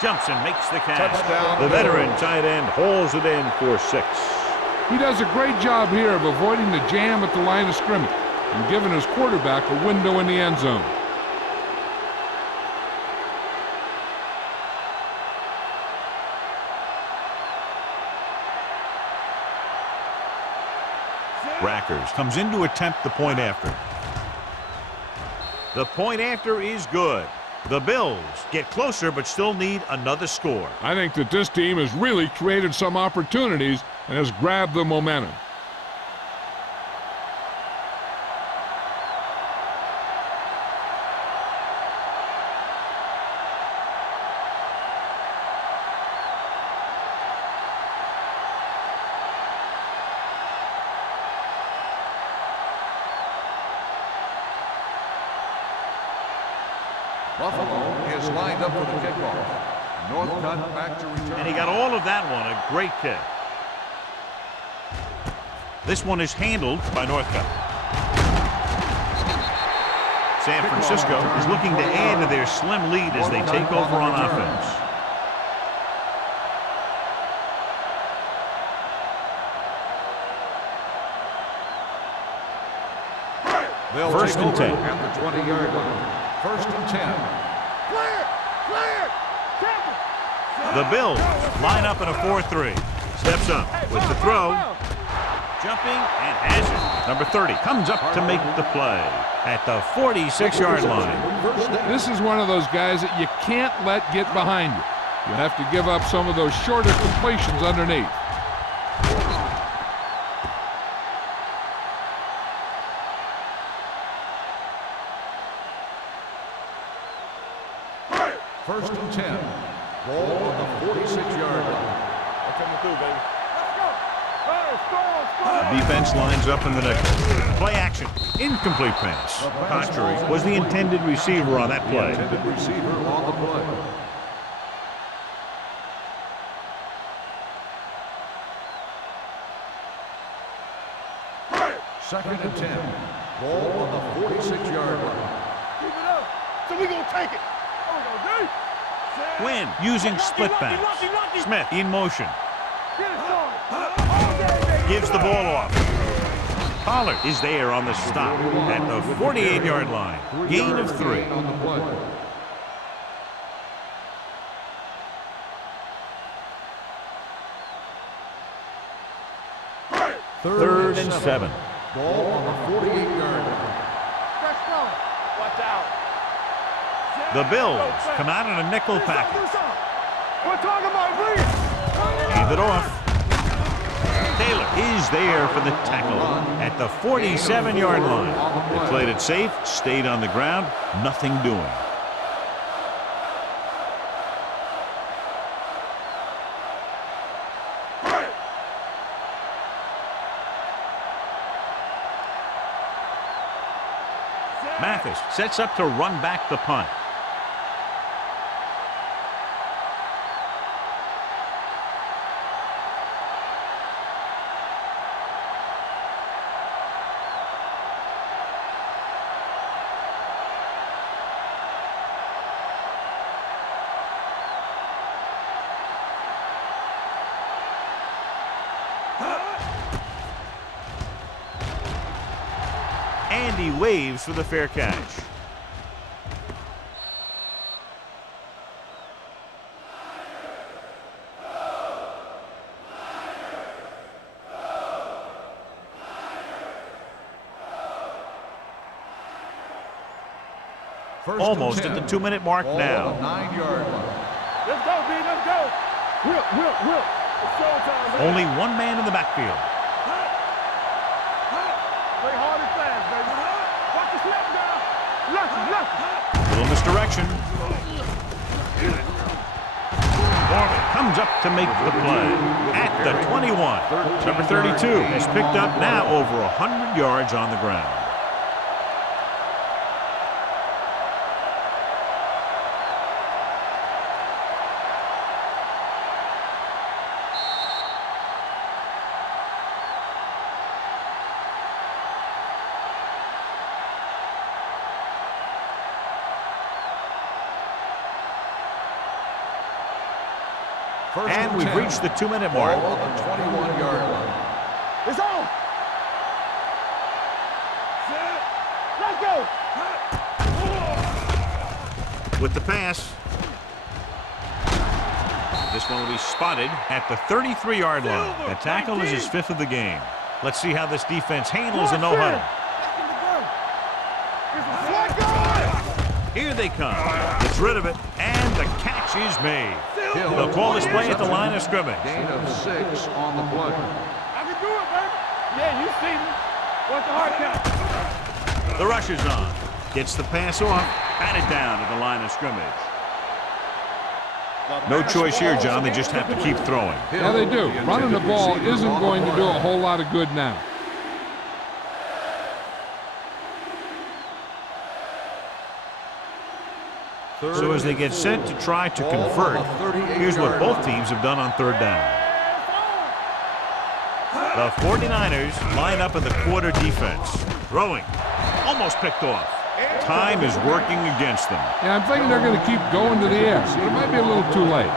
Jumps and makes the catch. Touchdown. The veteran tight end hauls it in for 6. He does a great job here of avoiding the jam at the line of scrimmage and giving his quarterback a window in the end zone. Rackers comes in to attempt the point after. The point after is good. The Bills get closer but still need another score. I think that this team has really created some opportunities and has grabbed the momentum. Buffalo is lined up for the kickoff. Northcutt back to return. And he got all of that one, a great kick. This one is handled by Northcutt. San Francisco is looking to add to their slim lead as they take over on offense. They'll First take and over 10. at the 20-yard line. First and 10. Clear! Clear! Tackle! The Bills line up in a 4-3. Steps up with the throw. Jumping and has it. Number 30 comes up to make the play at the 46-yard line. This is one of those guys that you can't let get behind you. You have to give up some of those shorter completions underneath. First and 10. Ball on the 46-yard line. Coming through, baby. Let's go. Hey, score. Defense lines up in the nickel. Play action. Incomplete pass. Contrary was the intended receiver on that play. Intended receiver on the play. Second and 10. Ball on the 46-yard line. Keep it up. So we gonna take it. Oh, no, D. Quinn using split pass. Smith in motion. Get it started. Gives the ball off. Pollard is there on the stop at the 48-yard line. Gain of 3. On the play. Third and 7. Ball on the 48-yard line. Let's go. Watch out. The Bills come out in a nickel package. We're talking about Reed. Hand it off. Taylor is there for the tackle at the 47-yard line. They played it safe, stayed on the ground, nothing doing. Mathis sets up to run back the punt. And he waves for the fair catch. Almost at the 2-minute mark now. 9-yard line. Let's go, B. Let's go. Whip. It's showtime, baby. Only one man in the backfield. Play hard and fast, baby. Watch the snap down. Left. Little misdirection. Norman comes up to make the play at the 21. Number 32 has picked up now over 100 yards on the ground. And we've reached the 2-minute mark. Ball on the 21-yard line. It's on. Let's go. With the pass. This one will be spotted at the 33-yard line. The tackle is his 5th of the game. Let's see how this defense handles the no-huddle. Here they come. Gets rid of it, and the catch is made. They'll call this play at the line of scrimmage. Gain of 6 on the play. I can do it, baby. Yeah, you see me. What's the hard count? The rush is on. Gets the pass off. Batted down at the line of scrimmage. No choice here, John. They just have to keep throwing. Yeah, they do. Running the ball isn't going to do a whole lot of good now. So as they get set to try to convert, here's what both teams have done on 3rd down. The 49ers line up in the quarter defense. Throwing. Almost picked off. Time is working against them. Yeah, I'm thinking they're going to keep going to the air, but it might be a little too late.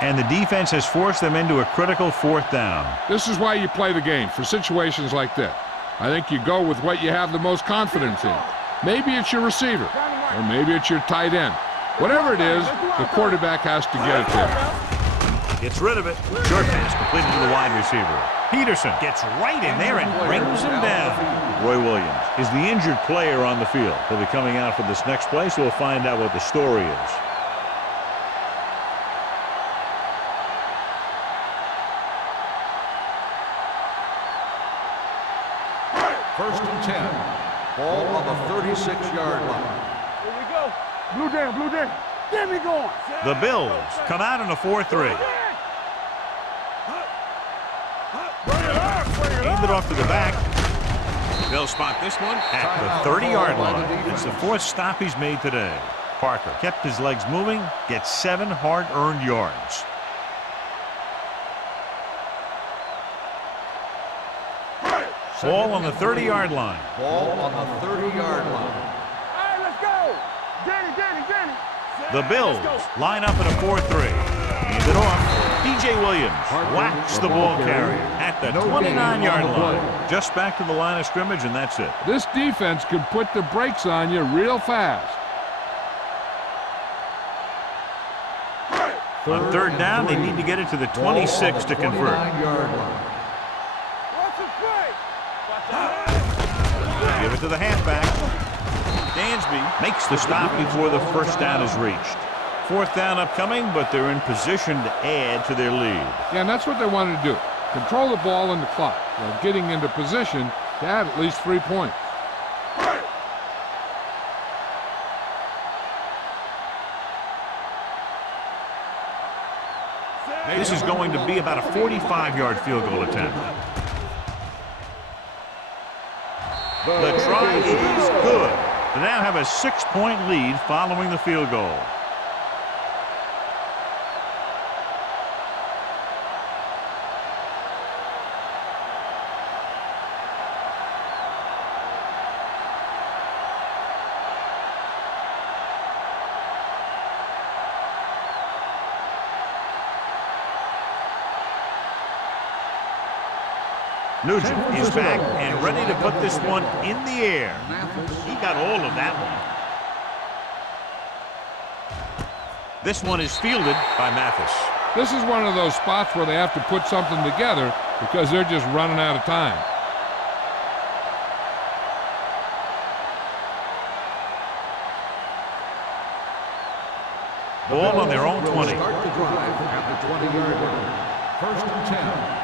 And the defense has forced them into a critical 4th down. This is why you play the game, for situations like this. I think you go with what you have the most confidence in. Maybe it's your receiver, or maybe it's your tight end. Whatever it is, the quarterback has to get it there. Gets rid of it. Short pass completed to the wide receiver. Peterson gets right in there and brings him down. Roy Williams is the injured player on the field. He'll be coming out for this next play, so we'll find out what the story is. First and 10. Ball on the 36-yard line. Here we go. Blue down, blue down. Get me going. The Bills come out in a 4-3. Hand it off to the back. They'll spot this one at the 30-yard line. It's the 4th stop he's made today. Parker kept his legs moving, gets 7 hard-earned yards. Ball on the 30-yard line. Ball on the 30-yard line. All right, let's go. Danny. The Bills line up in a 4-3. Hand it off. DJ Williams whacks the ball carrier at the 29-yard line. Just back to the line of scrimmage, and that's it. This defense can put the brakes on you real fast. On third down, they need to get it to the 26 to convert. Give it to the halfback. Dansby makes the stop before the first down is reached. 4th down upcoming, but they're in position to add to their lead. Yeah, and that's what they wanted to do. Control the ball and the clock while getting into position to add at least 3 points. This is going to be about a 45-yard field goal attempt. The try is good. They now have a 6-point lead following the field goal. Nugent is back and ready to put this one in the air. He got all of that one. This one is fielded by Mathis. This is one of those spots where they have to put something together because they're just running out of time. Ball on their own 20. Start the drive at the 20-yard line. First and 10.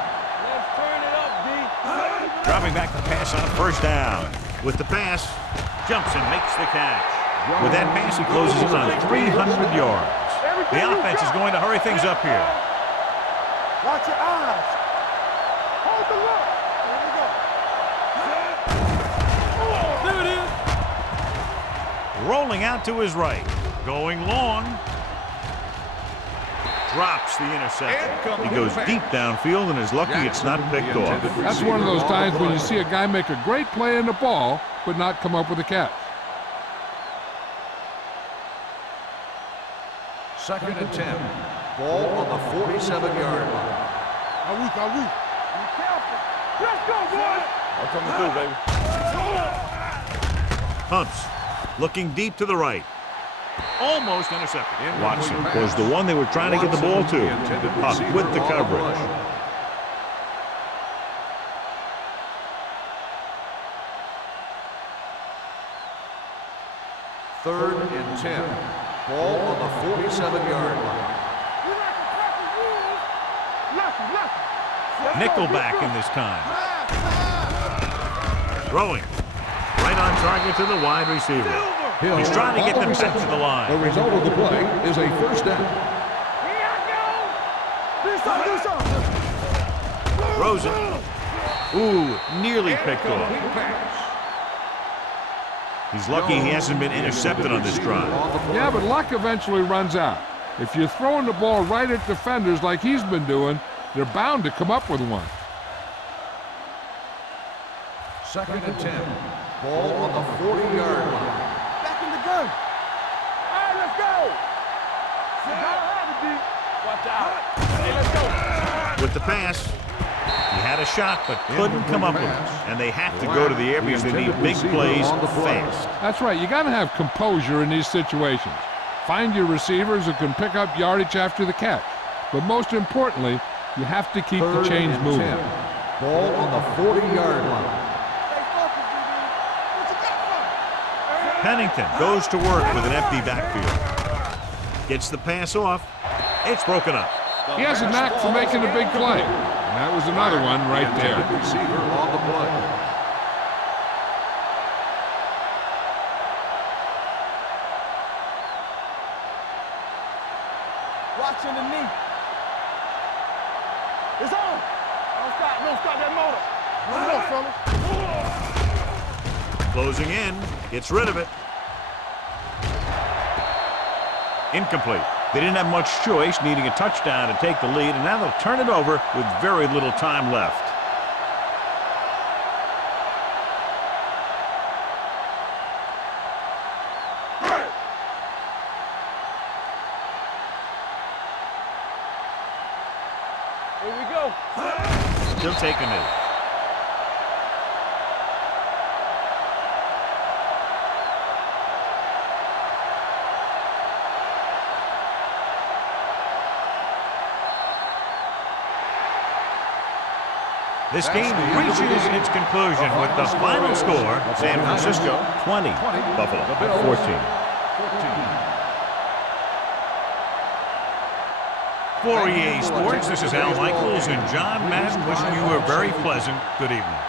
Dropping back to pass on a first down. With the pass, jumps and makes the catch. With that pass, he closes in on 300 yards. The offense is going to hurry things up here. Watch your eyes. Hold the look. Here we go. There it is. Rolling out to his right. Going long. Drops the interception. He goes deep downfield and is lucky it's not picked off. That's one of those times when you see a guy make a great play in the ball, but not come up with a catch. Second and 10. Ball on the 47-yard line. Be careful. Let's go, boys. That's what we do, baby. Hunts looking deep to the right. Almost intercepted. Watson was the one they were trying to get the ball to. Huck with the coverage. Third and 10. Ball on the 47-yard line. Nickelback in this time. Throwing. Right on target to the wide receiver. He's trying to get them back to the line. The result of the play is a first down. Rosen. Ooh, nearly picked off. He's lucky he hasn't been intercepted on this drive. Yeah, but luck eventually runs out. If you're throwing the ball right at defenders like he's been doing, they're bound to come up with one. Second and 10. Ball on the 40-yard line. Back in the gun. All right, let's go. Watch out. Hey, let's go. With the pass, He had a shot, but couldn't come up with it. And they have to go to the air because they need big plays fast. That's right. You got to have composure in these situations. Find your receivers who can pick up yardage after the catch. But most importantly, you have to keep the chains moving. Ball on the 40-yard line. Pennington goes to work with an empty backfield. Gets the pass off. It's broken up. He has a knack for making a big play. And that was another one right there. Receiver on the play. Watching the knee. It's on. Don't stop that motor. Let's go, fellas. Closing in. Gets rid of it. Incomplete. They didn't have much choice, needing a touchdown to take the lead, and now they'll turn it over with very little time left. Here we go. Still taking it. This game reaches its conclusion with the final score, San Francisco 20, Buffalo 14. For EA Sports, this is Al Michaels and John Madden wishing you a very pleasant good evening.